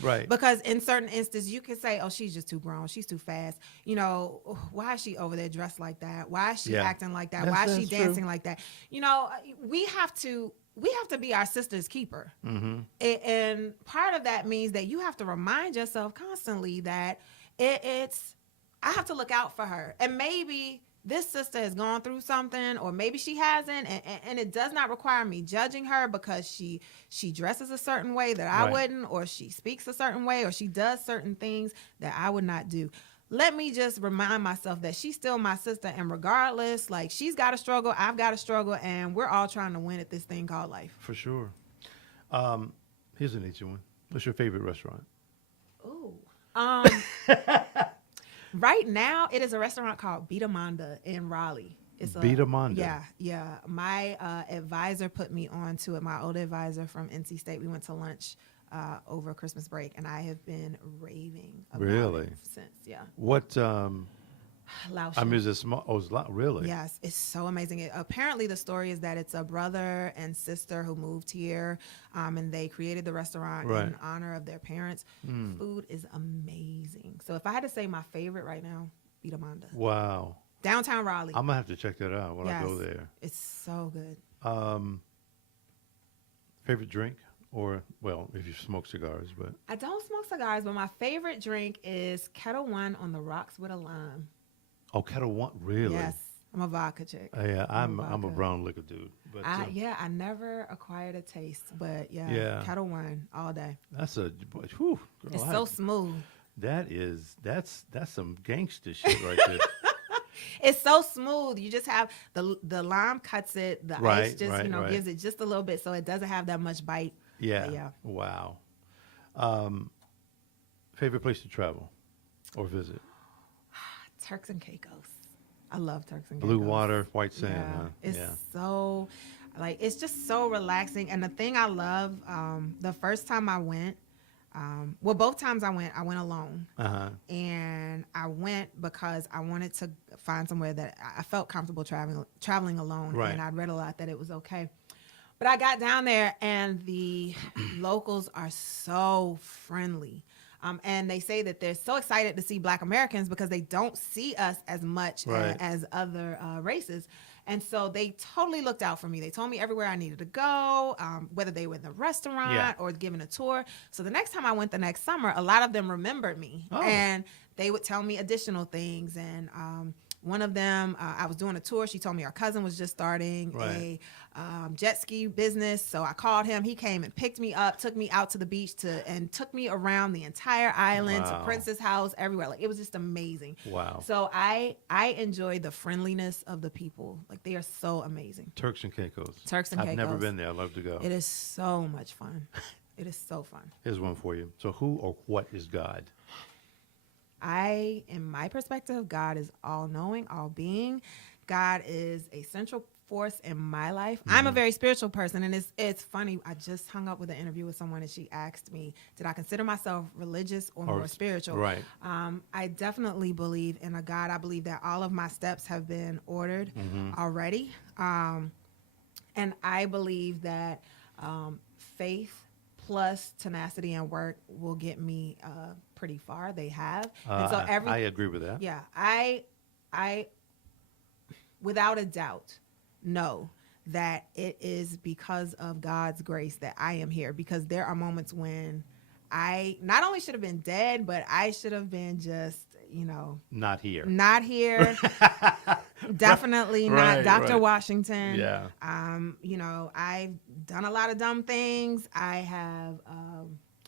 in certain instances you can say, oh, she's just too grown, she's too fast, you know, why is she over there dressed like that, why is she acting like that, why is she dancing like that, you know, we have to we have to be our sister's keeper. And part of that means that you have to remind yourself constantly that I have to look out for her. And maybe this sister has gone through something, or maybe she hasn't, and it does not require me judging her because she dresses a certain way that I wouldn't, or she speaks a certain way, or she does certain things that I would not do. Let me just remind myself that she's still my sister, and regardless, like, she's got to struggle, I've got to struggle, and we're all trying to win at this thing called life. For sure. Here's an easy one. What's your favorite restaurant? Ooh. Right now, it is a restaurant called Betamanda in Raleigh. It's Betamanda? Yeah. My advisor put me on to it, my old advisor from NC State. We went to lunch over Christmas break, and I have been raving about it since. Yeah. What? Laotian. I mean, is it small? Oh, it's really? Yes, it's so amazing. Apparently, the story is that it's a brother and sister who moved here, and they created the restaurant in honor of their parents. Food is amazing. So if I had to say my favorite right now, Betamanda. Wow. Downtown Raleigh. I'm going to have to check that out when I go there. It's so good. Favorite drink? Or, well, if you smoke cigars, but... I don't smoke cigars, but my favorite drink is Kettle One on the rocks with a lime. Oh, Kettle One? Really? Yes. I'm a vodka chick. Yeah, I'm a brown liquor dude. But I never acquired a taste, but yeah. Kettle One all day. That's a... Whew, girl, it's so smooth. That's some gangster shit right there. It's so smooth. You just have the lime cuts it. The ice just gives it just a little bit, so it doesn't have that much bite. Yeah. Wow. Favorite place to travel or visit? Turks and Caicos. I love Turks and Blue Caicos. water, white sand. Yeah. Huh? It's so, it's just so relaxing. And the thing I love, the first time I went, both times I went alone. And I went because I wanted to find somewhere that I felt comfortable traveling alone. Right. And I'd read a lot that it was okay. But I got down there, and the locals are so friendly. And they say that they're so excited to see Black Americans because they don't see us as much as other races. And so they totally looked out for me. They told me everywhere I needed to go, whether they were in the restaurant or giving a tour. So the next time I went the next summer, a lot of them remembered me. Oh. And they would tell me additional things. And one of them, I was doing a tour. She told me our cousin was just starting a jet ski business. So I called him. He came and picked me up, took me out to the beach and took me around the entire island to Princess House, everywhere. Like, it was just amazing. Wow. So I enjoy the friendliness of the people. Like, they are so amazing. Turks and Caicos. I've never been there. I'd love to go. It is so much fun. It is so fun. Here's one for you. So who or what is God? In my perspective, God is all-knowing, all-being. God is a central force in my life. I'm a very spiritual person, and it's funny. I just hung up with an interview with someone, and she asked me, did I consider myself religious or more spiritual? Right. I definitely believe in a God. I believe that all of my steps have been ordered already. And I believe that faith plus tenacity and work will get me pretty far. They have. And so I agree with that. Yeah. I without a doubt know that it is because of God's grace that I am here, because there are moments when I not only should have been dead, but I should have been just, not here. Definitely not Dr. Washington. Yeah. I've done a lot of dumb things. I have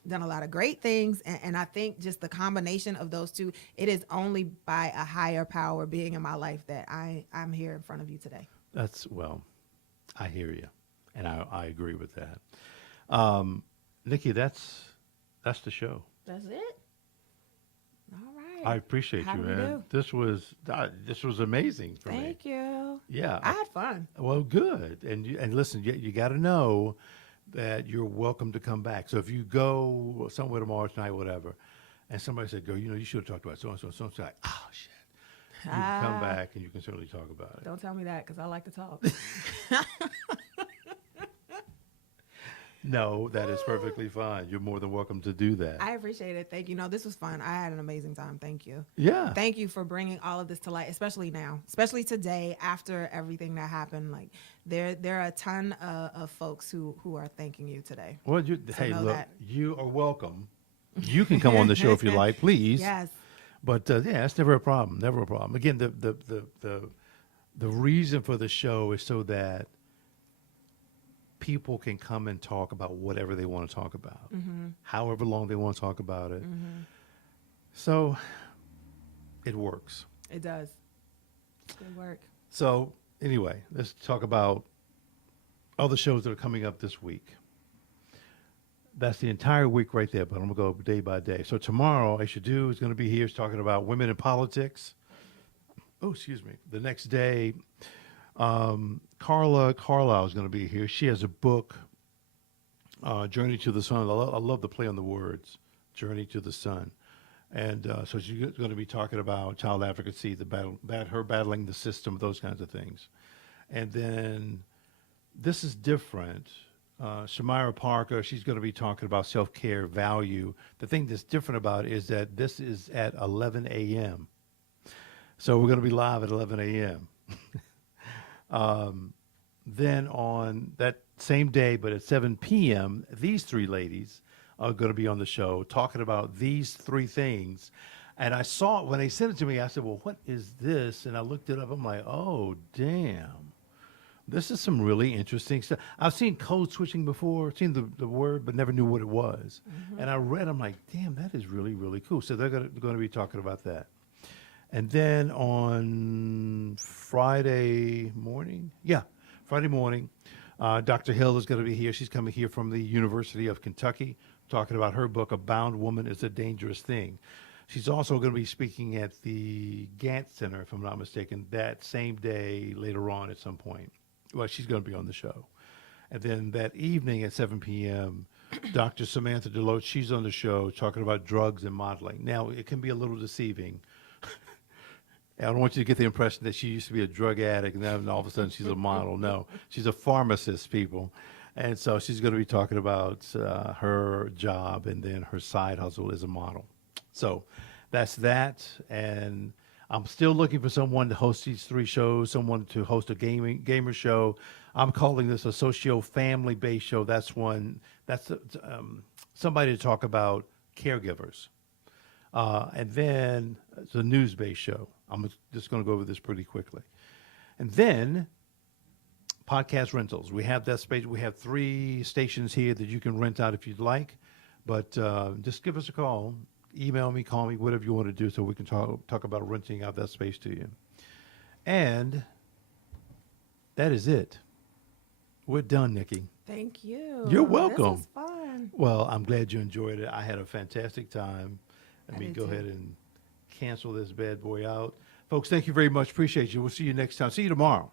done a lot of great things. And I think just the combination of those two, it is only by a higher power being in my life that I'm here in front of you today. I hear you. And I agree with that. Nicki, that's the show. That's it? All right. I appreciate you, man. This was amazing for me. Thank you. Yeah. I had fun. Well, good. And listen, you got to know that you're welcome to come back. So if you go somewhere tomorrow tonight, whatever, and somebody said, "Girl, you should have talked about so-and-so," so-and-so, like, oh, shit. You can come back and you can certainly talk about it. Don't tell me that, because I like to talk. No, that is perfectly fine. You're more than welcome to do that. I appreciate it. Thank you. No, this was fun. I had an amazing time. Thank you. Yeah. Thank you for bringing all of this to light, especially now, especially today after everything that happened. Like there are a ton of folks who are thanking you today. Well, So hey, know look, that. you are welcome. You can come on the show if you like, please. Yes. But yeah, it's never a problem. Never a problem. Again, the reason for the show is so that people can come and talk about whatever they want to talk about, however long they want to talk about it. So it works. It does. Good work. So anyway, let's talk about other shows that are coming up this week. That's the entire week right there, but I'm going to go day by day. So tomorrow, Aisha Do is going to be here. She's talking about women in politics. Oh, excuse me. The next day, Carla Carlisle is going to be here. She has a book, Journey to the Sun. I love the play on the words, Journey to the Sun. And so she's going to be talking about child advocacy, her battling the system, those kinds of things. And then this is different. Shamira Parker, she's going to be talking about self-care value. The thing that's different about it is that this is at 11 a.m. So we're going to be live at 11 a.m. Then on that same day, but at 7 p.m., these three ladies are going to be on the show talking about these three things. And I saw it when they sent it to me. I said, well, what is this? And I looked it up. I'm like, oh, damn. This is some really interesting stuff. I've seen code switching before, seen the word, but never knew what it was. And I read, I'm like, damn, that is really, really cool. So they're going to be talking about that. And then on Friday morning, Dr. Hill is going to be here. She's coming here from the University of Kentucky, talking about her book, A Bound Woman is a Dangerous Thing. She's also going to be speaking at the Gantt Center, if I'm not mistaken, that same day later on at some point. Well, she's going to be on the show. And then that evening at 7 p.m., Dr. Samantha Deloach, she's on the show talking about drugs and modeling. Now, it can be a little deceiving. I don't want you to get the impression that she used to be a drug addict and then all of a sudden she's a model. No, she's a pharmacist, people. And so she's going to be talking about her job and then her side hustle as a model. So that's that. And I'm still looking for someone to host these three shows, someone to host a gamer show. I'm calling this a socio-family based show. That's somebody to talk about caregivers. And then it's a news-based show. I'm just going to go over this pretty quickly. And then podcast rentals. We have that space. We have 3 stations here that you can rent out if you'd like. But just give us a call. Email me, call me, whatever you want to do so we can talk about renting out that space to you. And that is it. We're done, Nikki. Thank you. You're welcome. This was fun. Well, I'm glad you enjoyed it. I had a fantastic time. Let me did go too. ahead and cancel this bad boy out. Folks, thank you very much. Appreciate you. We'll see you next time. See you tomorrow.